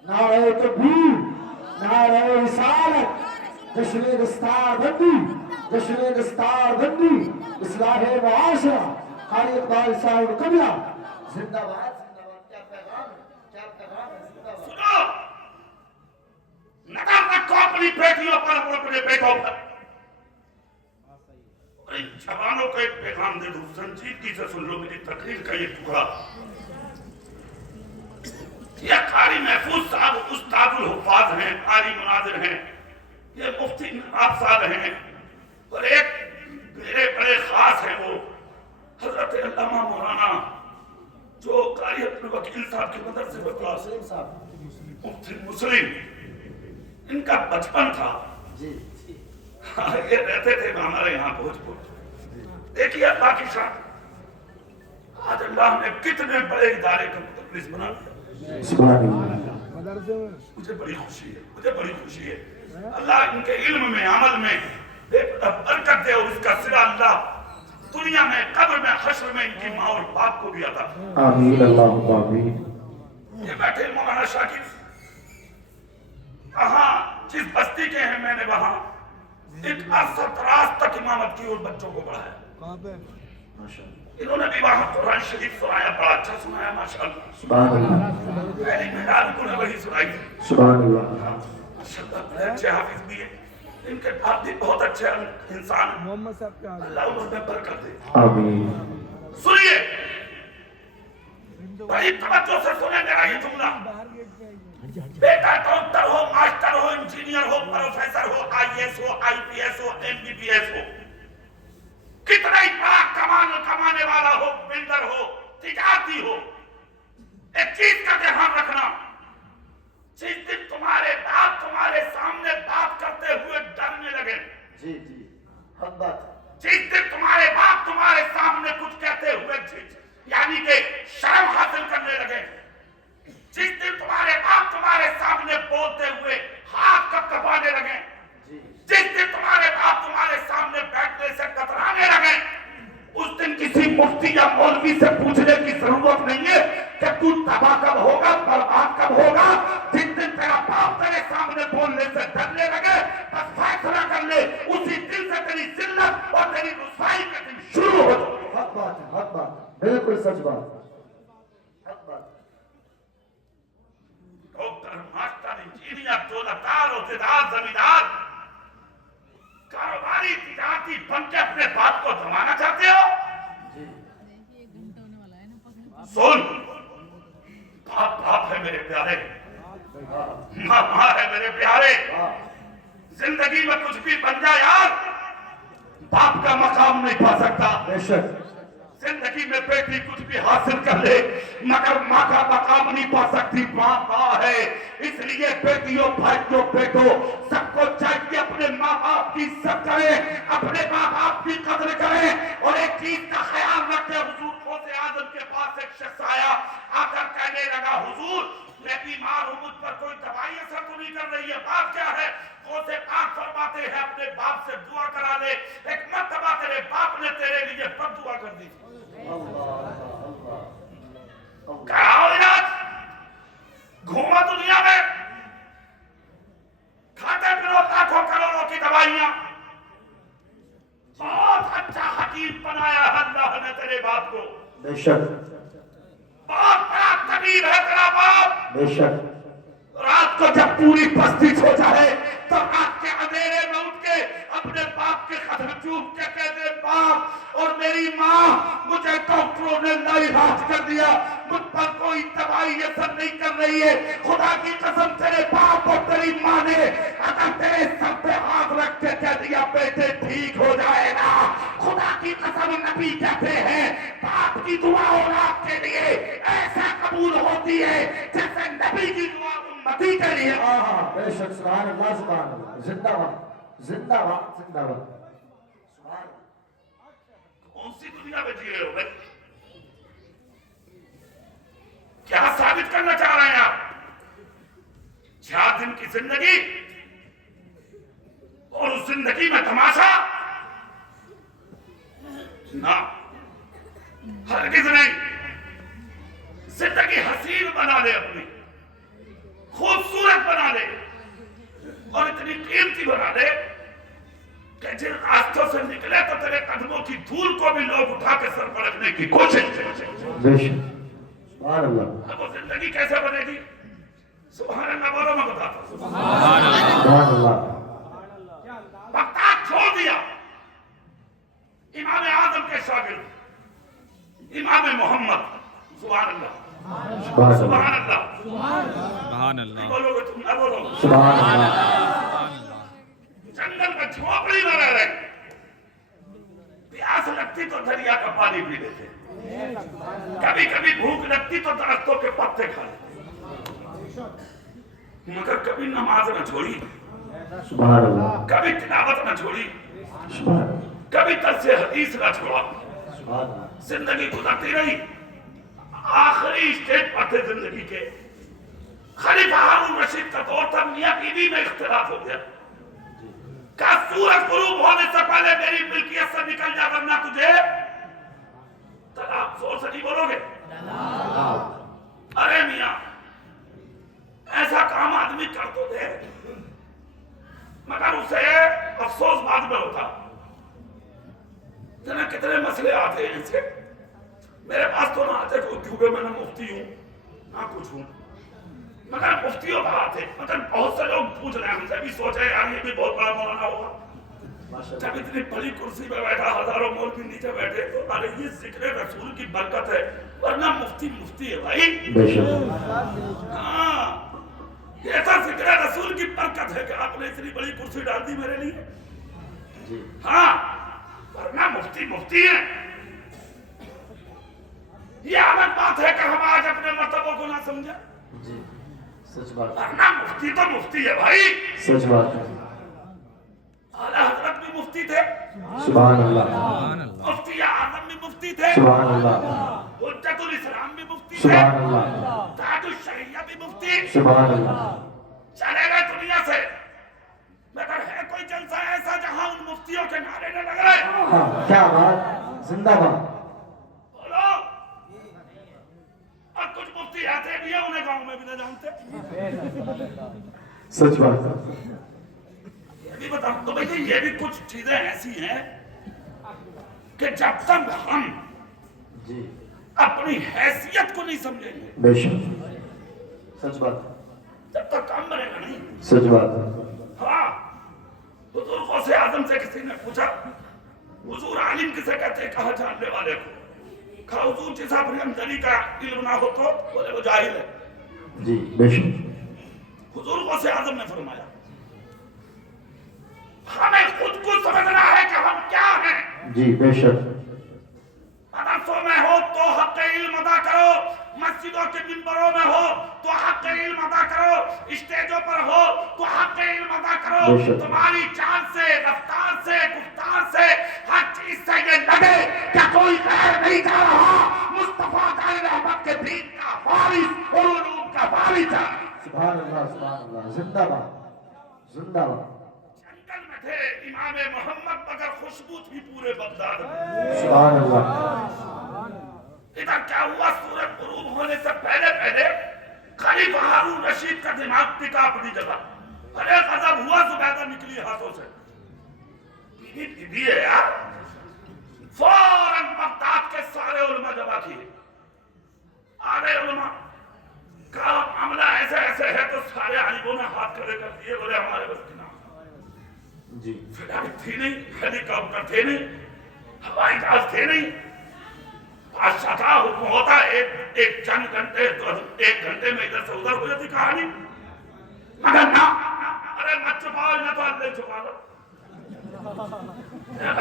نعرہ تکبیر, نعرہ رسالت, جشن دستار بندی, جشن دستار بندی, اصلاح معاشرہ, قاری اقبال صاحب قبلہ. زندہ باد زندہ باد. کیا پیغام ہے, کیا پیغام ہے. زندہ باد. سنو, نظر رکھو اپنی بیٹیوں پر اور اپنے بیٹوں پر. اور ان جوانوں کو ایک پیغام دے دو, سنجیدگی سے سن لو میری تقریر کا یہ ٹکڑا. یہ قاری محفوظ صاحب استاد الحفاظ ہیں, قاری مناظر ہیں, یہ مفتی نواب صاحب ہیں, اور ایک میرے بڑے خاص ہیں وہ حضرت علامہ مولانا جو قاری عبد الوکیل صاحب کے مدرسے میں پڑھا, مفتی مسلم. ان کا بچپن تھا, یہ رہتے تھے ہمارے یہاں بھوجپور. دیکھیے اللہ کی شان, آج اللہ نے کتنے بڑے ادارے کا مدرس بنا دیا. سبحان اللہ. مجھے بڑی خوشی ہے, مجھے بڑی خوشی ہے. اللہ ان کے علم میں, عمل میں بے پناہ برکت دے, اور اس کا صلہ اللہ دنیا میں, قبر میں, حشر میں ان کی ماں اور باپ کو بھی عطا. آمین اللہم آمین. یہ بیٹھے مولانا شاکر, کہاں جس بستی کے ہیں میں نے وہاں ایک عرصہ دراز تک امامت کی اور بچوں کو پڑھایا. انہوں نے بھی وہاں قرآن شریف سنایا, بڑا اچھا سنایا ماشاءاللہ. سبحان اللہ. پہلی محراب انہوں نے وہی سنائی تھی. سبحان اللہ. ماشاءاللہ بڑے اچھے حافظ بھی ہیں, ان کے باپ بھی بہت اچھے انسان ہیں. اللہ انہوں نے برکت دے. آمین. سنیے, بڑی توجہ سے سنیں میرا یہ جملہ. بیٹا ڈاکٹر ہو, ماسٹر ہو, انجینئر ہو, پروفیسر ہو, آئی ایس ہو, آئی پی ایس ہو, ایم بی بی ایس ہو, کتنا ہی بڑا کمانے والا ہو, بلڈر ہو, تجارتی ہو, ایک چیز کا دھیان رکھنا, جس دن تمہارے باپ تمہارے سامنے بات کرتے ہوئے ڈرنے لگے, جس دن تمہارے باپ تمہارے سامنے کچھ کہتے ہوئے یعنی کہ شرم حاصل کرنے لگے, جس دن تمہارے باپ تمہارے سامنے بولتے ہوئے ہاتھ کپکپانے لگے, جس دن تمہارے باپ تمہارے سامنے بیٹھنے سے کترانے لگے, اس دن کسی مفتی یا مولوی سے پوچھنے کی ضرورت نہیں ہے کہ تو تباہ کب ہوگا, برباد کب ہوگا. جس دن تیرا باپ تیرے سامنے بولنے سے ڈرنے لگے, بس فیصلہ کر لے, اسی دن سے تیری ذلت اور تیری رسوائی کا دن شروع ہو جائے. حق بات ہے, حق بات, بالکل سچ بات. حق بات. ڈاکٹر, ماسٹر, انجینئر, دولتدار, عہدیدار, زمیندار, کاروباری, تجارتی بن کے اپنے باپ کو دبانا چاہتے ہو. سن, باپ باپ ہے میرے پیارے, ماں ماں ہے میرے پیارے. زندگی میں کچھ بھی بن جائے یار, باپ کا مقام نہیں پا سکتا. بے شک. زندگی میں بیٹی کچھ بھی حاصل کر لے مگر ماں کا مقام نہیں پا سکتی. ماں ماں ہے, اس لیے بیٹیوں, بھائیوں, بیٹوں سب کو چاہیے اپنے ماں باپ کی عزت کریں, اپنے ماں باپ کی قدر کریں. اور ایک چیز کا خیال رکھیں, حضور غوث اعظم کے پاس ایک شخص آیا, آ کر کہنے لگا حضور میں بیمار ہوں, مجھ پر کوئی دوائی اثر تو نہیں کر رہی ہے, بات کیا ہے؟ غوث پاک فرماتے ہیں اپنے باپ سے دعا کرا لے. ایک مرتبہ تیرے باپ نے تیرے لیے بد دعا کر دی. کہا علاج گھوما دنیا میں, کھاتے پیو لاکھوں کروڑوں کی دوائیاں, بہت اچھا حکیم بنایا اللہ نے تیرے باپ کو. بے شک. بہت بڑا طبیب ہے تیرا باپ. بے شک. رات کو جب پوری بستی سو جائے تو رات کے اندھیرے میں اٹھ کے اپنے باپ کے قدم چوم کے کہتے باپ اور میری ماں, مجھے ڈاکٹروں نے لا علاج کر دیا, مجھ پر کوئی کوئی دوائی اثر نہیں کر رہی ہے. خدا کی قسم تیرے باپ اور تیری ماں نے اگر تیرے سر پہ ہاتھ رکھ کے کہہ دیا بیٹے ٹھیک ہو جائے گا, خدا کی قسم نبی کہتے ہیں باپ کی دعا اولاد کے لیے ایسا قبول ہوتی ہے جیسے نبی کی دعا امتی کے لیے. بے شک سبحان اللہ سبحان اللہ. زندہ باد زندہ باد زندہ باد. کون سی دنیا میں جی رہے ہو بھائی؟ کیا ثابت کرنا چاہ رہے ہیں آپ؟ 4 دن کی زندگی اور اس زندگی میں تماشا نہ, ہرگز نہیں. زندگی حسین بنا لے, اپنی خوبصورت بنا لے اور اتنی قیمتی بنا لے کہ جن راستوں سے نکلے تو تیرے قدموں کی دھول کو بھی لوگ اٹھا کے سر پر رکھنے کی کوشش کریں. بے شک سبحان اللہ. اب وہ زندگی کیسے بنے گی؟ سبحان اللہ بولو, میں بتاتا ہوں. سبحان اللہ. وقت چھوڑ دیا. امام اعظم کے شاگرد امام محمد, سبحان اللہ سبحان اللہ سبحان اللہ. بولو گے تم, نہ بولو. سبحان اللہ. جنگل میں جھونپڑی میں رہ رہے, پیاس لگتی تو دریا کا پانی پی لیتے, کبھی کبھی بھوک لگتی تو درختوں کے پتے کھا لیتے, مگر کبھی نماز نہ چھوڑی, سبحان اللہ. کبھی تلاوت نہ چھوڑی, سبحان اللہ. کبھی درس حدیث نہ چھوڑا. سبحان اللہ. زندگی گزرتی رہی. آخری اسٹیج پر تھے زندگی کے, خلیفہ ہارون رشید کا دور تھا, میاں بیوی میں اختلاف ہو گیا. کہا سورج غروب ہونے سے پہلے میری ملکیت سے نکل جا ورنہ تجھے طلاق. زور سے نہیں بولو گے؟ ارے میاں ایسا کام آدمی کر تو دے, مگر اسے افسوس بعد میں ہوتا. جنہیں کتنے مسئلے آتے ہیں ان سے, میرے پاس تو نہ آتے کیونکہ میں نہ مفتی ہوں نہ کچھ ہوں, مگر مفتیوں پر آتے. مگر بہت سے لوگ پوچھ رہے ہیں, ہم سے بھی سوچے یار یہ بھی بہت بڑا مولانا ہوگا. جب اتنی بڑی کرسی پہ بیٹھا, ہزاروں مولوی نیچے بیٹھے, تو ارے یہ ذکر رسول کی برکت ہے, ورنہ مفتی مفتی ہے بھائی. بے شک. ہاں یہ ایسا ذکر رسول کی برکت ہے کہ آپ نے اتنی بڑی کرسی ڈال دی میرے لیے. ہاں ورنہ مفتی مفتی ہے. یہ الگ بات ہے کہ ہم آج اپنے مرتبوں کو نہ سمجھیں, جی سچ بات. ورنہ مفتی تو مفتی ہے بھائی. سچ بات. اعلیٰ حضرت بھی مفتی تھے, سبحان اللہ. مفتی اعظم بھی مفتی تھے, سبحان اللہ. حجت الاسلام بھی مفتی تھے, سبحان اللہ. تاج الشریعہ بھی مفتی. سبحان اللہ. چلے گئے دنیا سے, مگر ہے کوئی جلسہ ایسا جہاں ان مفتیوں کے نعرے نہ لگ رہے؟ کیا بات. زندہ باد. بولو. اور کچھ مفتی ایسے بھی ہیں انہیں گاؤں میں بھی نہ جانتے. سچ بات. یہ بھی بتاؤں تو بھئی یہ بھی کچھ چیزیں ایسی ہیں کہ جب تک ہم جی اپنی حیثیت کو نہیں سمجھیں گے, بے شک. سچ بات. جب تک کام بنے گا نہیں. سچ بات. ہاں حضور غوث اعظم سے کسی نے پوچھا حضور عالم کسے کہتے ہیں, کہا جاننے والے کو. کہا حضور جس آپ حنظلی کا علم نہ ہو تو بولے وہ جاہل ہے. جی بے شک. حضور غوث اعظم نے فرمایا ہمیں خود کو سمجھنا ہے کہ ہم کیا ہیں. جی بے شک. مدرسوں میں ہو تو حق علم ادا کرو, مسجدوں کے منبروں میں ہو تو حق علم ادا کرو, اسٹیجوں پر ہو تو حق علم ادا کرو. تمہاری چال سے, رفتار سے, گفتار سے, ہر چیز سے یہ لگے کہ کوئی غیر نہیں جا رہا, مصطفیٰ جائے رحمت کے دین کا وارث اور علوم کا وارث ہے. سبحان اللہ. سبحان اللہ. زندہ باد. زندہ باد. جنگل میں تھے امام محمد, مگر خوشبو تھی پورے بغداد میں. سبحان اللہ. ادھر کیا ہوا, سورج غروب ہونے سے پہلے پہلے خلیفہ ہارون رشید کا دماغ ٹکا اپنی جگہ. ارے غضب ہوا, زبیدہ نکلی ہاتھوں سے. بیوی ہے یار. فوراً بغداد کے سارے علماء جمع کیے. آدھے علماء کہا معاملہ ایسے ایسے ہے, تو سارے عالموں نے ہاتھ کھڑے کر دیے, بولے ہمارے بس کی نام. جی فلائٹ تھی نہیں, ہیلی کاپٹر تھے نہیں, ہوائی جہاز تھے نہیں, بادشاہ کا حکم ہوتا ایک چند گھنٹے 1 گھنٹے میں ادھر سے ادھر ہو جاتی کہانی، مگر نہ، ارے مت چھپاؤ، نہ تو اللہ چھپا دو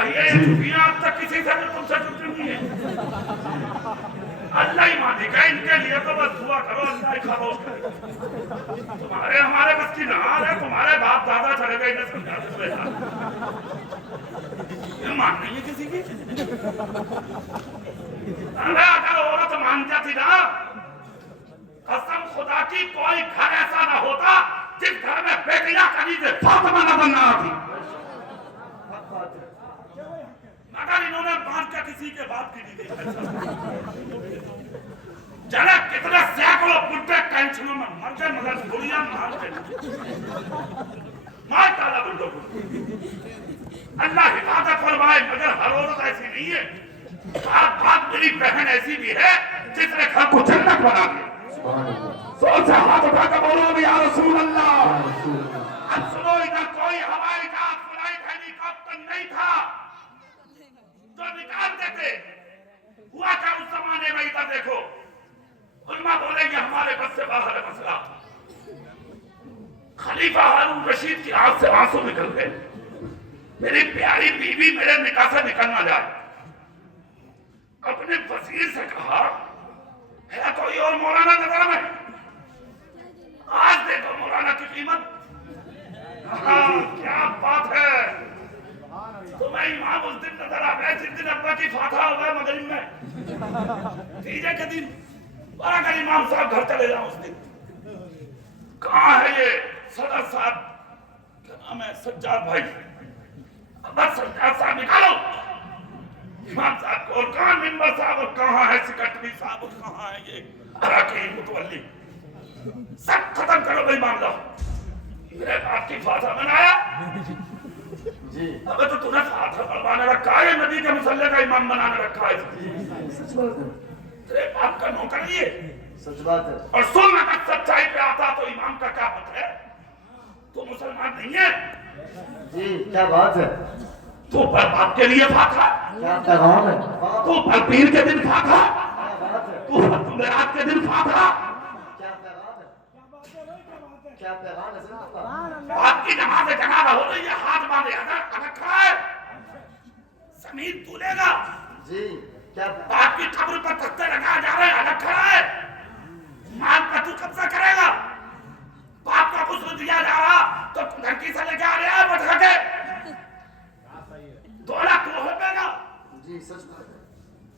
یہ چھپیاں اب تک کسی سے بھی تم سے چھپی نہیں ہے، اللہ ہی مالک ہے ان کے لیے، تو بس دعا کرو اللہ ہی خاموش کرے، تمہارے ہمارے بس کی نہ ہے، تمہارے باپ دادا چلے گئے انہیں سمجھاتے ہوئے یہ مان نہیں ہے کسی کی، ارے اگر عورت مان جاتی نا، قسم خدا کی کوئی گھر ایسا نہ ہوتا جس گھر میں بیٹیاں کبھی سے فاطمہ نظر نہ آتی، مگر انہوں نے باندھ کر کسی کے باپ کی نہیں دی، جانے کتنے سینکڑوں بڈھے ٹینشنوں میں مر گئے مگر گولیاں مار کے مار ڈالا بڈھوں کو، اللہ حفاظت فرمائے، مگر ہر عورت ایسی نہیں ہے، ہر بات میری بہن ایسی بھی ہے جس نے گھر کو جنت بنا دیا، سوچ سے ہاتھ اٹھا کر بولو یا رسول اللہ، اب سنو ادھر کوئی ہوائی جہاز فلائٹ ہیلی کاپٹر نہیں تھا جو نکال دیتے، ہوا کیا اس زمانے میں، ادھر دیکھو، علماء بولیں گے ہمارے بس سے باہر ہے مسئلہ، خلیفہ ہارون رشید کی آنکھ سے آنسو نکل گئے، میری پیاری بیوی میرے نکاح سے نکل نہ جائے، اپنے وزیر سے کہا ہے کوئی اور مولانا نظر میں، آج دیکھو مولانا کی قیمت، کیا بات ہے، تمہیں امام اس دن نظر آ گئے جس دن ابا کی فاتحہ ہو گئے مغرب میں، تیجے کے دن، اور اگر امام صاحب گھر چلے جاؤں اس دن، کہاں ہے یہ صدر صاحب، کیا نام ہے، سجاد بھائی، بس سجاد صاحب نکالو، امام صاحب کو، اور کہاں ممبر صاحب، اور کہاں ہے سیکرٹری صاحب، اور کہاں ہے یہ اراکین متولی، سب ختم کرو بھائی معاملہ، میرے باپ کی فاتحہ منایا، ابھی تو تُو نے فاتحہ پڑھوانے رکھا ہے، نبی کے مسلح کا امام بنانے رکھا ہے، تیرے باپ کا نوکر نہیں ہے، اور سنت سچائی پہ آتا تو امام کا کیا حق ہے، تو مسلمان نہیں ہے، جی کیا بات ہے، تو پر باپ کے لیے فاتحہ، کیا پیغام ہے، تو پر پیر کے دن فاتحہ، تو پر جمعرات کے دن فاتحہ، کیا پیغام ہے، کیا پیغام ہے، باپ کی نماز جنازہ ہو رہی ہے، ہاتھ باندھے اگر کھڑا ہے، زمین تولے گا، جی کیا باپ کی قبر پر تختے لگا جا رہے ہیں، الگ کھڑا ہے، مال پر تو قبضہ کرے گا، باپ کا غسل دیا جا رہا تو لڑکی سے لے کے آ رہے ہیں بٹھا کے، 2 لاکھ تو ہوگے گا، جی سچ بات ہے،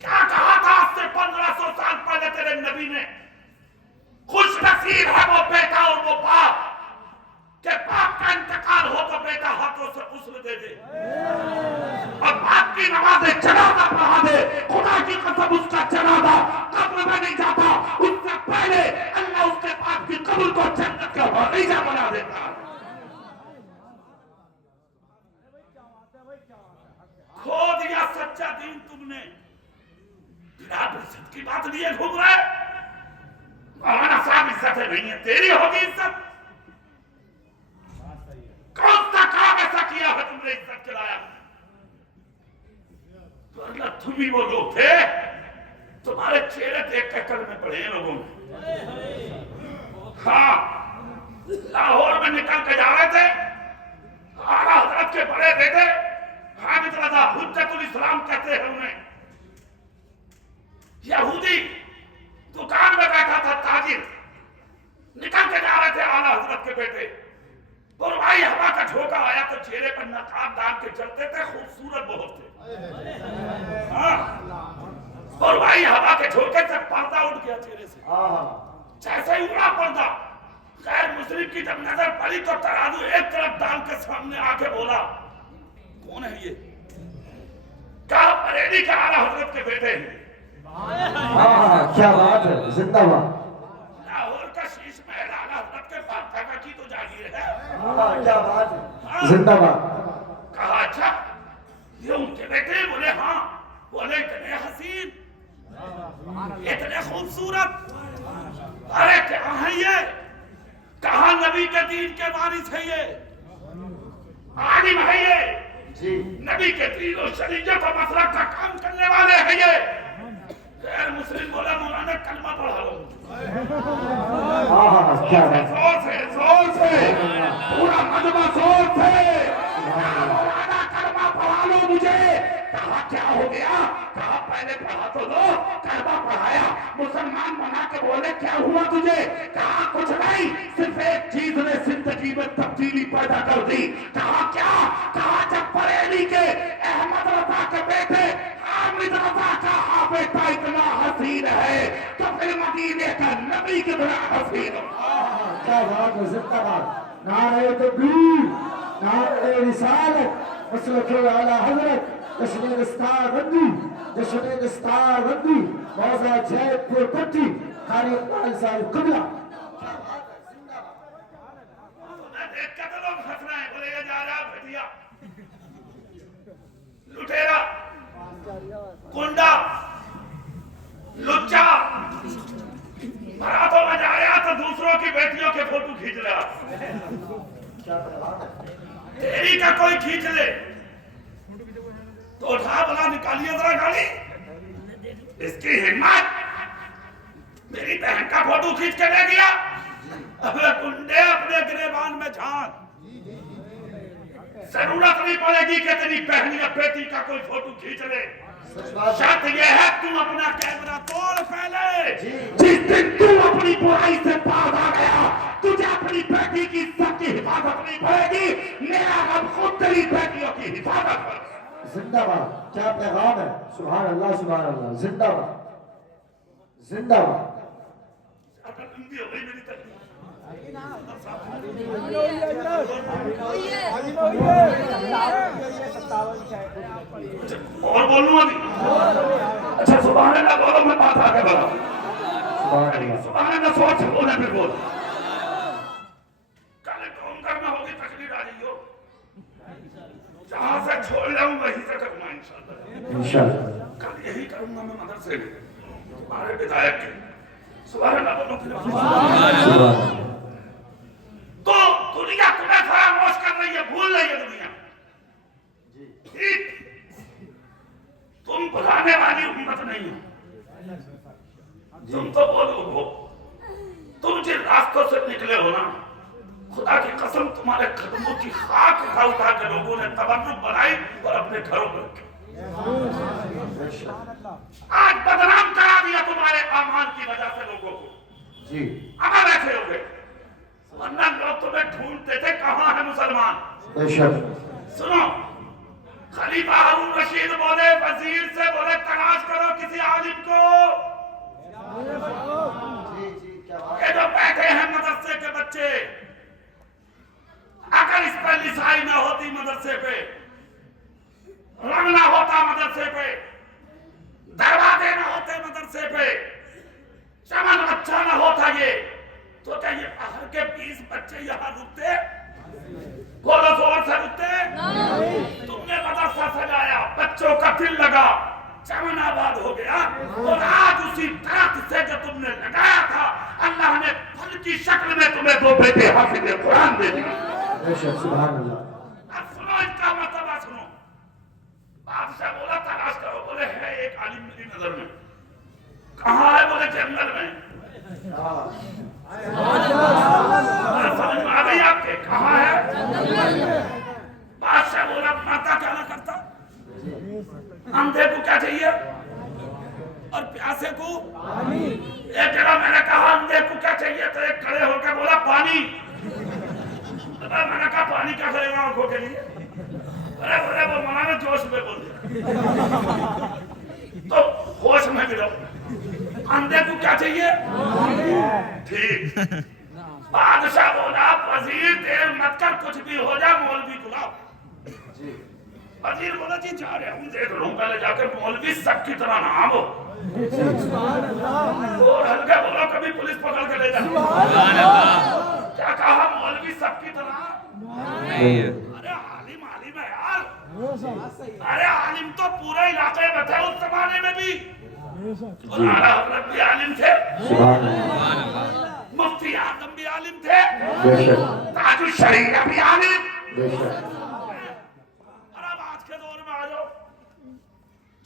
کیا کہا تھا آج سے 1500 سال پہلے تیرے نبی نے، خوش نصیب ہے وہ بیٹا اور وہ باپ کہ باپ کا انتقال ہو تو بیٹا ہاتھوں سے غسل دے دے اور باپ کی نماز جنازہ پڑھا دے، خدا کی قسم اس کا جنازہ قبر میں نہیں جاتا، اس سے پہلے اللہ اس کے باپ کی قبر کو جنت کا باغیچہ بنا دیتا، کھو دیا سچا دین تم نے، برادر عزت کی بات لیے گھوم رہے، مولانا صاحب عزت نہیں ہے، تیری ہوگی عزت، کون سا کام ایسا کیا ہے تم نے عزت کرایا، تو اللہ تم ہی وہ لوگ تھے، تمہارے چہرے دیکھ کے کلمے پڑھے ہیں لوگوں نے، ہاں لاہور میں نکل کے جا رہے تھے، اعلیٰ حضرت کے بڑے بیٹے حامد رضا حجت الاسلام کہتے ہیں انہیں، یہودی دکان میں بیٹھا تھا تاجر، نکل کے جا رہے تھے اعلیٰ حضرت کے بیٹے، بروائی ہوا کا جھونکا آیا تو چہرے پر نقاب ڈال کے چلتے تھے، خوبصورت بہت تھے، ہاں بروائی ہوا کے جھونکے سے پردہ اٹھ گیا چہرے سے، جیسے ہی اڑا پردہ، غیر مسلم کی جب نظر پڑی تو ترازو ایک طرف ڈال کے سامنے آ کے بولا، کون ہے یہ؟ کہا بریلی کے اعلیٰ حضرت کے بیٹے ہیں، کیا بات ہے، زندہ باد، لاہور کا شیش محل اعلیٰ حضرت کے باپ دادا کی تو جاگیر ہے، کیا بات ہے، زندہ باد، کہا اچھا یہ ان کے بیٹے؟ بولے ہاں، بولے اتنے حسین، اتنے خوبصورت، ارے کیا ہے یہ؟ کہاں نبی کے دین کے وارث ہے یہ، عالم ہے یہ، جی نبی کے دین و شریعت و مسلک کا کام کرنے والے ہیں یہ، غیر مسلم بولا مولانا کلمہ پڑھا لو کیا بات زور سے پورا مجمع زور سے مولانا کلمہ پڑھا لو مجھے کہا کیا ہو گیا کہا پہلے پڑھا تو دو کلمہ پڑھایا مسلمان بنا کے بولے کیا ہوا تجھے کہا کچھ نہیں صرف ایک چیز نے زندگی میں تبدیلی پیدا کر دی کہا کیا کہا جب بریلی کے احمد رضا کے بیٹے حامد رضا کا بیٹا اتنا حسین ہے تو پھر مدینے کا نبی کتنا حسین کیا بات ہے زندہ باد نعرہ تکبیر نعرہ رسالت مسلک اعلی حضرت جشن دستار بندی جشن دستار بندی موضع جے پور پٹی قاری اقبال صاحب قبلہ دیکھ کے تو لوگ ہنس رہے ہیں بولے گا جا رہا بھٹیا لٹیرا کنڈا لچا براتوں میں جا رہا تو دوسروں کی بیٹیوں کے فوٹو کھینچ رہا تیری کا کوئی کھینچ لے تو اٹھا بلا نکالیے ذرا گالی اس کی ہمت میری بہن کا فوٹو کھینچ کے لے گیا اپنے کنڈے اپنے گریبان میں جھانک ضرورت نہیں پڑے گی کہ تیری بہن یا بیٹی کا کوئی فوٹو کھینچ لے شرط یہ ہے تم اپنا کیمرہ توڑ پہلے جس دن تم اپنی برائی سے باز آ گیا تجھے اپنی بیٹی کی عزت کی حفاظت نہیں پڑے گی میرا رب خود تیری بیٹیوں کی حفاظت کرے زندہ باد کیا پیغام ہے سبحان اللہ زندہ باد زندہ باد اگر لمبی ہو گئی میری تکلیف اور بولوں ابھی اچھا سبحان اللہ بولو میں بات آگے بڑھا سبحان اللہ سوچ بولے پھر بول کل قوم کرنا ہوگی تقریر آ رہی ہو جہاں سے چھوڑ جاؤں وہیں سے کرنا انشاءاللہ کل یہی کروں گا میں مدرسے میں تمہارے بدایت کے سبحان اللہ بولو پھر تو دنیا تمہیں فراموش کر رہی ہے بھول رہی ہے دنیا ٹھیک تم بلانے والی امت نہیں ہو تم تو بولو ہو تم جن راستوں سے نکلے ہو نا خدا کی قسم تمہارے قدموں کی خاک اٹھا کے لوگوں نے تبرک بنائی اور اپنے گھروں میں رکھے آج بدنام کرا دیا تمہارے اعمال کی وجہ سے لوگوں کو اب ایسے ہو گئے ورنہ لوگ تمہیں ڈھونڈتے تھے کہاں ہے مسلمان سنو خلیفہ ہارون رشید بولے وزیر سے بولے تلاش کرو کسی عالم کو یہ جو بیٹھے ہیں مدرسے کے بچے اگر اس پر لسائی نہ ہوتی مدرسے پہ رنگ نہ ہوتا مدرسے پہ دروازے نہ ہوتے مدرسے پہ چمن اچھا نہ ہوتا یہ تو کیا یہ باہر کے 20 بچے یہاں رکتے بولو زور سے رکتے تم نے مدرسہ سجایا بچوں کا دل لگا چمن آباد ہو گیا اور آج اسی درخت سے جو تم نے لگایا تھا اللہ نے پھل کی شکل میں تمہیں 2 بیٹے حافظ قرآن دے دیے سبحان اللہ اب سنو اس کا مرتبہ سنو بادشاہ بولا تلاش کرو بولے ہے ایک عالم میری نظر میں کہاں ہے بولے جنگل میں سمجھ میں آ گئی آپ کے کہاں ہے بادشاہ بولا ماتا کیا نہ کرتا اندھے کو کیا چاہیے اور پیاسے کو ایک جگہ میں نے کہا اندھے کو کیا چاہیے تو ایک کھڑے ہو کے بولا پانی میں نے کہا پانی کیا کرے گا آنکھوں کے لیے ارے وہ مولانا جوش میں بول دیا تو ہوش میں گرو اندھے کو کیا چاہیے ٹھیک بادشاہ بولا وزیر دیر مت کر کچھ بھی ہو جا مولوی بلاؤ وزیر بولا جی جا رہے ہوں دیکھ لوں پہلے جا کر مولوی سب کی طرح نام ہو اور ہلکے بولو کبھی پولیس پکڑ کے لے جا کیا کہا مولوی سب کی طرح ارے عالم عالم ہے یار ارے عالم تو پورے علاقے میں تھے اس زمانے میں بھی مولانا حضرت بھی عالم تھے مفتی اعظم بھی عالم تھے تاج الشریعہ بھی عالم اور اب آج کے دور میں آ جاؤ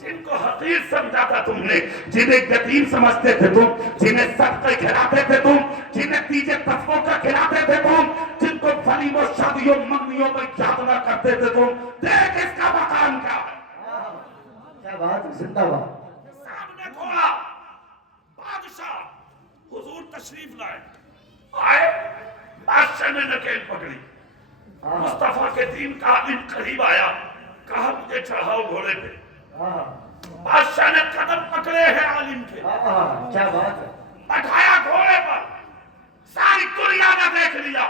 جن کو حقیر سمجھا تھا تم نے، جنہیں یتیم سمجھتے تھے تم، جنہیں صدقے کھلاتے تھے تم، جنہیں تیجے تصفوں کا کھلاتے تھے تم، جن کو ولیموں شادیوں منگنیوں میں یاد نہ کرتے تھے تم، دیکھ اس کا مقام کیا ہے۔ کیا بات ہے، زندہ باد۔ سامنے تھوڑا بادشاہ حضور تشریف لائے، آئے، بادشاہ نے نکیل پکڑی، مصطفیٰ کے دین کا عالم قریب آیا، کہا مجھے چڑھاؤ گھوڑے پہ۔ بادشاہ نے قدم پکڑے ہیں عالم کے، کیا بات ہے، بٹھایا گھوڑے پر، ساری دنیا نے دیکھ لیا،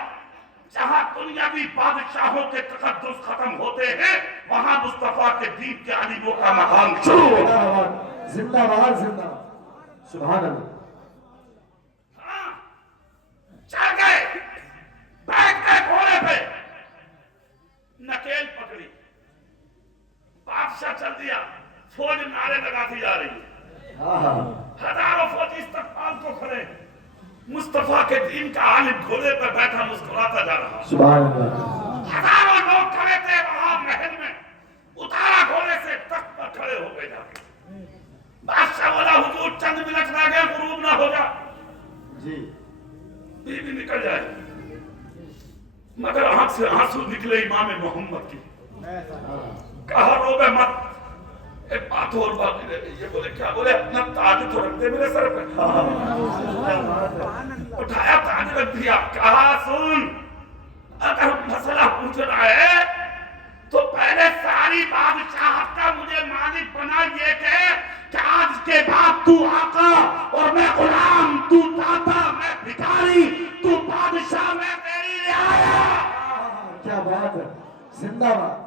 جہاں دنیاوی بادشاہوں کے تقدس ختم ہوتے ہیں وہاں مصطفیٰ کے دین کے عالموں کا مقام شروع ہوتا ہے۔ زندہ باد، زندہ باد، سبحان اللہ۔ ہاں، چڑھ گئے، بیٹھ گئے گھوڑے پہ، نکیل پکڑی، بادشاہ چل دیا، فوج نعرے لگاتی جا رہی ہے، ہزاروں فوجی استقبال کو کھڑے، مصطفیٰ کے دین کا عالم گھوڑے پہ بیٹھا مسکراتا جا رہا، سبحان اللہ۔ ہزاروں لوگ کھڑے تھے وہاں محل میں، اتارا گھوڑے سے، تخت پر کھڑے ہو گئے جا کے۔ بادشاہ بولا حضور چند منٹ رہ گئے، غروب نہ ہو جا، جی بیوی نکل جائے، مگر آنکھ سے آنسو نکلے امام محمد کی، کہا روبے مت، ایک بات اور باقی رہ گئی، یہ بولے کیا؟ بولے اپنا تاج تو رکھ دے میرے سر پہ، اٹھایا تاج رکھ دیا، کہا سن اگر مسئلہ پوچھنا ہے تو پہلے ساری بادشاہت کا مجھے مالک بنا، یہ کہ آج کے بعد تو آقا اور میں غلام، تو داتا میں بھکاری، تو بادشاہ میں تیری رعایا۔ کیا بات ہے، زندہ باد۔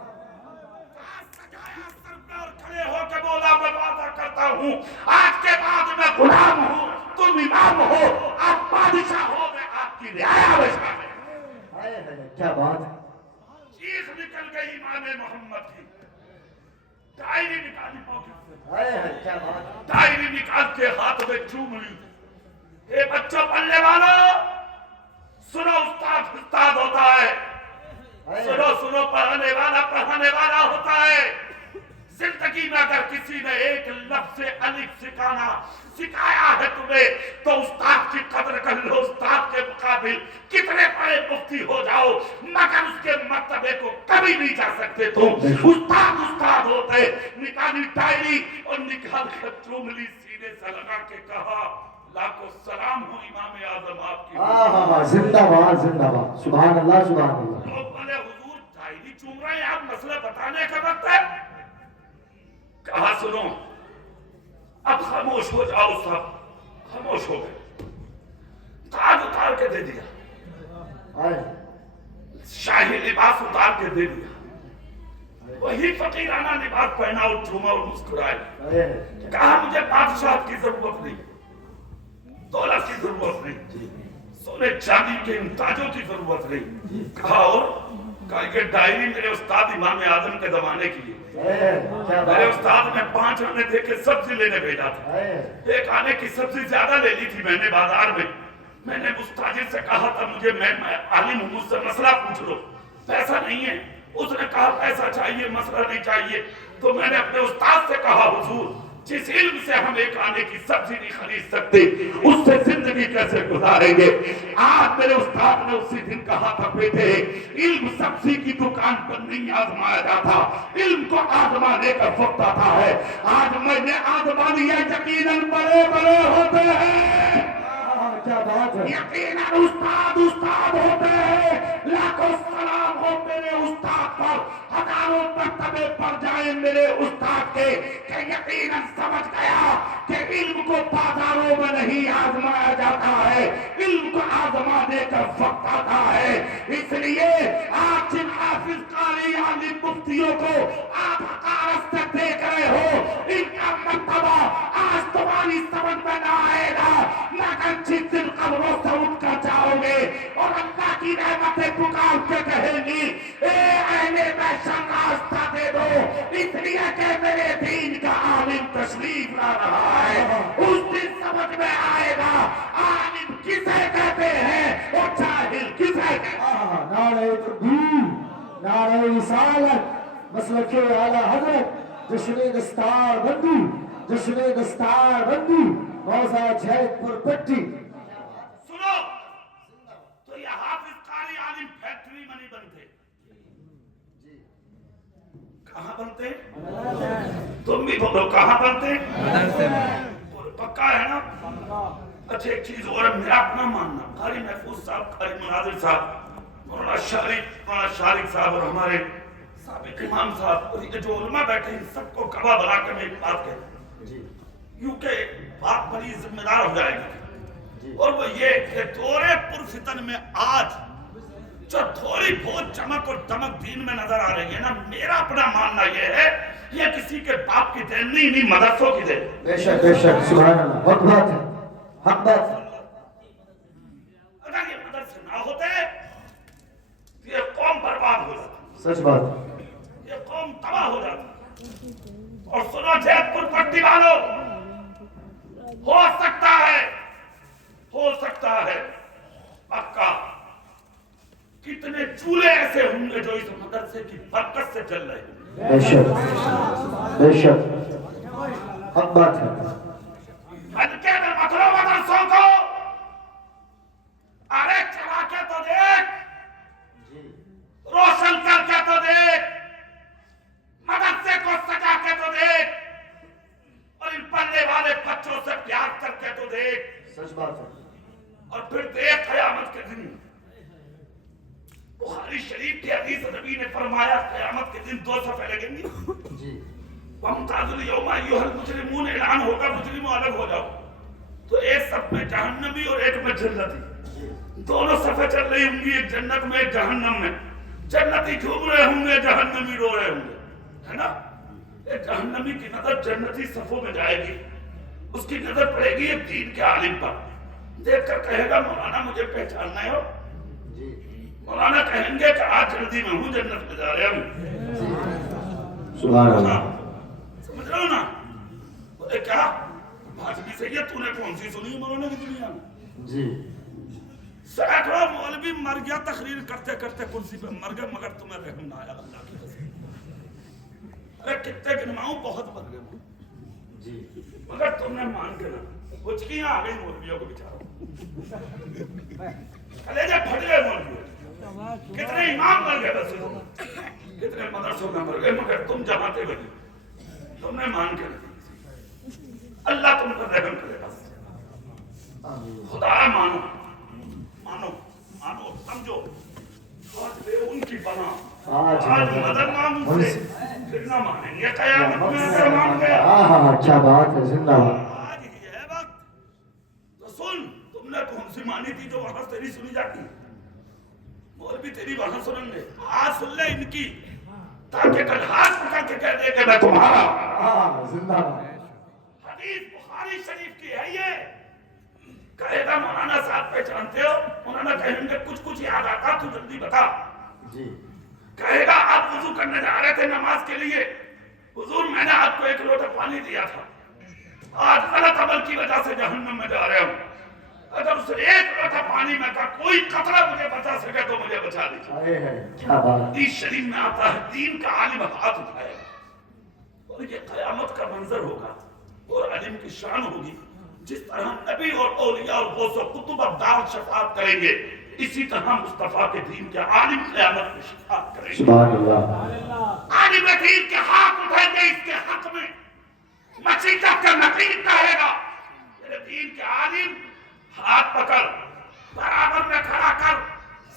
کھڑے ہو کے بولا میں وعدہ کرتا ہوں آج کے بعد میں غلام ہوں، تم امام ہو، آپ بادشاہ ہو، میں آپ کی رعایا میں شامل ہوں۔ کیا بات ہے، چیخ نکل گئی امام محمد کی، ڈائری نکالی موقف سے، کیا بات ہے، ڈائری نکال کے ہاتھ میں چوم لی، اے بچوں پڑھنے والوں سنو، استاد استاد ہوتا ہے، سنو سنو، پڑھانے والا ہوتا ہے۔ زندگی میں اگر کسی نے ایک لفظ الف سکھایا ہے تمہیں تو استاد کی قدر کر لو، استاد کے مقابل کتنے بڑے مفتی ہو جاؤ مگر اس کے مرتبے کو کبھی نہیں جا سکتے تم، استاد ہوتے۔ نکالی ڈائری اور نکال کر چوم لی، سینے سے لگا کے کہا لاکھوں سلام ہو امام اعظم آپ کی۔ زندہ باد، زندہ باد، سبحان اللہ، سبحان اللہ۔ لوگ بولے حضور ڈائری چوم رہے ہیں، آپ مسئلہ بتانے کا وقت ہے۔ کہا سنو اب خاموش ہو جاؤ، سب خاموش ہو گئے، تاج اتار کے دے دیا، شاہی لباس اتار کے دے دیا، وہی فقیرانہ لباس پہنا اور چوما اور مسکرائے، کہا مجھے بادشاہ کی ضرورت نہیں، دولت کی ضرورت نہیں، سونے چاندی کے ان تاجوں کی ضرورت نہیں، کہا اور کہا کہ ڈائری میرے استاد امام اعظم کے زمانے کی ہے، میرے استاد نے 5 آنے دے کے سبزی لینے بھیجا تھا، ایک آنے کی سبزی زیادہ لے لی تھی میں نے بازار میں نے مستاجر سے کہا تھا مجھے میں عالم ہوں، مجھ سے مسئلہ پوچھ لو، پیسہ نہیں ہے، اس نے کہا پیسہ چاہیے مسئلہ نہیں چاہیے، تو میں نے اپنے استاد سے کہا حضور جس علم سے ہم ایک آنے کی سبزی نہیں خرید سکتے اس سے زندگی کیسے گزاریں گے؟ آج میرے استاد نے اسی دن کہا تھا بیٹے علم سبزی کی دکان پر نہیں آزمایا جاتا، علم کو آزمانے کا وقت آتا ہے، آج میں نے آزما لیا، یقیناً بڑے بڑے ہوتے ہیں، کیا بات ہے، یقیناً استاد ہوتے ہیں، لاکھوں سلام ہو میرے استاد پر، ہزاروں مرتبے پڑ جائیں میرے استاد کے، کہ یقیناً سمجھ گیا کہ علم کو بازاروں میں نہیں آزمایا جاتا ہے، علم کو آزمانے کا وقت آتا ہے، اس لیے آج جن حافظ قاری عالم مفتیوں کو آپ حقارت سے دیکھ رہے ہو، ان کا مرتبہ آج تمہاری سمجھ میں نہ آئے گا مگر جس دن قبروں سے اٹھ کر جاؤ گے اور اللہ کی رحمتیں پکار کے کہیں گی اے اہل محشر راستہ دے دو، اس لیے کہ میرے دین کا عالم تشریف لا رہا ہے، اس دن سمجھ میں آئے گا عالم کسے کہتے ہیں اور جاہل کسے کہتے ہیں۔ نعرہ تکبیر، نعرہ رسالت، مسلک اعلی حضرت جشن دستار بندی جشن دستار بندی موزہ جیت پور پٹی سنو تو یہ حافظ قاری عالم فیکٹری میں نہیں بنتے کہاں بنتے تم بھی بولو کہاں بنتے مدرسے میں پکا ہے نا اچھا ایک چیز اور ہے میرا اپنا ماننا قاری محفوظ صاحب قاری مناظر صاحب مولانا شارق صاحب اور ہمارے سابق امام صاحب اور یہ جو علماء بیٹھے ہیں سب کو گواہ بنا کے میں ایک بات کہتا ہوں یوں کہ بات بڑی ذمہ دار ہو جائے گی اور وہ یہ کہ دور پرفتن میں آج جو تھوڑی بہت چمک اور دمک دین میں نظر آ رہی ہے نا میرا اپنا ماننا یہ ہے یہ کسی کے باپ کی دین نہیں مدرسوں کی دین بے شک سبحان اللہ حق بات ہے حق بات ہے اگر یہ مدرسے نہ ہوتے یہ قوم برباد ہو جاتی سچ بات یہ قوم تباہ ہو جاتی اور سنو جیت پور پٹی والوں ہو سکتا ہے پکا کتنے چولہے ایسے ہوں گے جو اس مدرسے کی برکت سے چل رہے ہیں بے شک حق بات ہے ہلکے میں پکڑو مدرسوں کو ارے چلا کے تو دیکھ روشن کر کے تو دیکھ مدرسے کو سجا کے تو دیکھ اور ان پڑھنے والے بچوں سے پیار کر کے تو دیکھ سچ بات ہے اور پھر دیکھ قیامت کے دن بخاری شریف کی حدیث نبی نے فرمایا قیامت کے دن 2 صفحے لگیں گی وَمْتَازُ الْيَوْمَ أَيُّهَا الْمُجْرِمُونَ اعلان ہوگا مجرموں الگ ہو جاؤ تو ایک صف میں جہنمی اور ایک میں جنتی دونوں صفحے چل رہی ہوں گی ایک جنت میں ایک جہنم میں جنتی جھوم رہے ہوں گے جہنمی رو رہے ہوں گے ہے نا ایک جہنمی کی نظر جنتی صفوں میں جائے گی اس کی نظر پڑے گی ایک دین کے عالم پر دیکھ کر کہے گا مولانا مجھے پہچاننا ہو مولانا کہیں گے کہ آج جلدی میں ہوں جنت میں جا رہا ہوں سبحان اللہ سمجھ رہے ہو نا بولے کیا بات بھی صحیح ہے تو نے کون سی سنی مولانا کی دنیا میں جی سینکڑوں مولوی مر گیا تقریر کرتے کرتے کرسی پہ مر گئے مگر تمہیں رحم نہ آیا اللہ کی قسم ارے کتنے گنواؤں بہت مر گئے جی مگر تم نے مان کے نہ کچھ کیا آ گئی مولویوں کو بچارو کلیجے پھٹ گئے مولویوں کتنے امام مر گئے بس کتنے مدرسوں میں مر گئے مگر تم جماتے بنی تم نے مان کے نہیں اللہ تم پر رحم کرے گا خدا مانو مانو مانو سمجھو آج بے ان کی بنا آج مدد مانو سے پھر نہ مانیں گے قیامت میں اگر مان گیا کیا بات ہے زندہ آج ہی ہے وقت تو سن تم نے کون سی مانی تھی جو وہاں تیری سنی جاتی اور بھی تیری وہاں سنیں گے آج سن لے ان کی تاکہ کل ہاتھ پکڑ کے کہہ دے کہ میں تمہارا زندہ حدیث بخاری شریف کی ہے یہ کہے گا مولانا صاحب پہچانتے ہو مولانا کہیں گے کچھ یاد آتا تو جلدی بتا جی کہے گا آپ وضو کرنے جا رہے تھے نماز کے لیے حضور میں نے آپ کو 1 لوٹا پانی دیا تھا آج غلط عمل کی وجہ سے جہنم میں جا رہے ہوں اگر اس 1 لوٹا پانی میں کا کوئی قطرہ مجھے بچا سکے تو مجھے بچا دیجیے کیا بات حدیث شریف میں آتا ہے دین کا عالم ہاتھ اٹھائے گا اور یہ قیامت کا منظر ہوگا اور علم کی شان ہوگی جس طرح نبی اور اولیاء اور غوث و قطب ابدال شفاعت کریں گے اسی طرح مصطفیٰ کے دین کے عالم قیامت میں شفاعت کریں گے سبحان اللہ عالم دین کے ہاتھ اٹھائیں گے اس کے حق میں مسیحت کا نقیب کہے گا میرے دین کے عالم ہاتھ پکڑ برابر میں کھڑا کر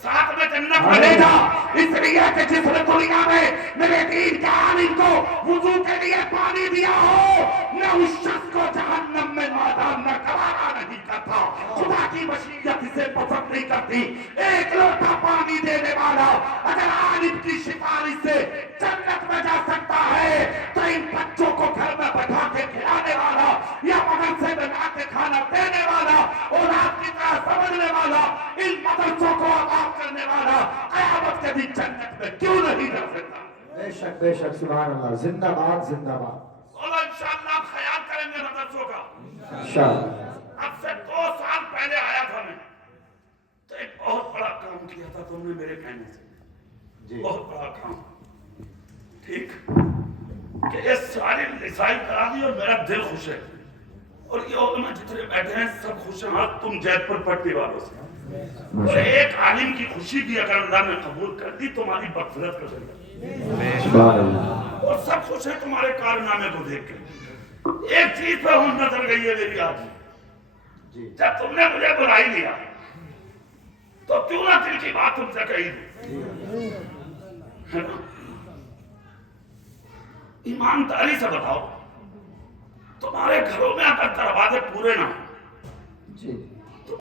ساتھ میں جنت میں لے جا اس لیے کہ جس نے دنیا میں میرے دین کے عالم کو وضو کے لیے پانی دیا ہو میں اس شخص کو جہنم میں مادام نہ گوارا نہیں کرتا خدا کی مشیت اسے پسند نہیں کرتی 1 لوٹا پانی دینے والا اگر عالم کی سفارش سے جنت میں جا سکتا ہے تو ان بچوں کو گھر میں بٹھا کے کھلانے والا یا مدرسے میں لا کے کھانا دینے والا اولاد کی طرح سمجھنے والا ان مدرسوں کو آباد کرنے والا قیامت کے دن جنت میں کیوں نہیں جا سکتا بے شک سبحان اللہ زندہ باد بولو انشاءاللہ خیال کریں گے مدرسوں کا انشاءاللہ اب سے 2 سال پہلے آیا تھا میں تو ایک بہت بڑا کام کیا تھا تم نے میرے کہنے سے بہت بڑا کام ٹھیک کہ یہ ساری رسائی کرا دی اور میرا دل خوش ہے، اور یہ علماء جتنے بیٹھے ہیں سب خوش ہیں، ہاں تم جیت پر پٹی والوں سے، اور ایک عالم کی خوشی بھی اگر اللہ نے قبول کر دی تمہاری مغفرت کر دے سبحان اللہ، اور سب خوش ہیں تمہارے کارنامے کو دیکھ کے۔ ایک چیز پہ ہوں نظر گئی ہے میری آج، جب تم نے مجھے بلا ہی لیا تو کیوں نہ دل کی بات تم سے کہی دوں، ہے نا؟ ایمانداری سے بتاؤ، تمہارے گھروں میں اگر دروازے پورے نہ ہوں، جی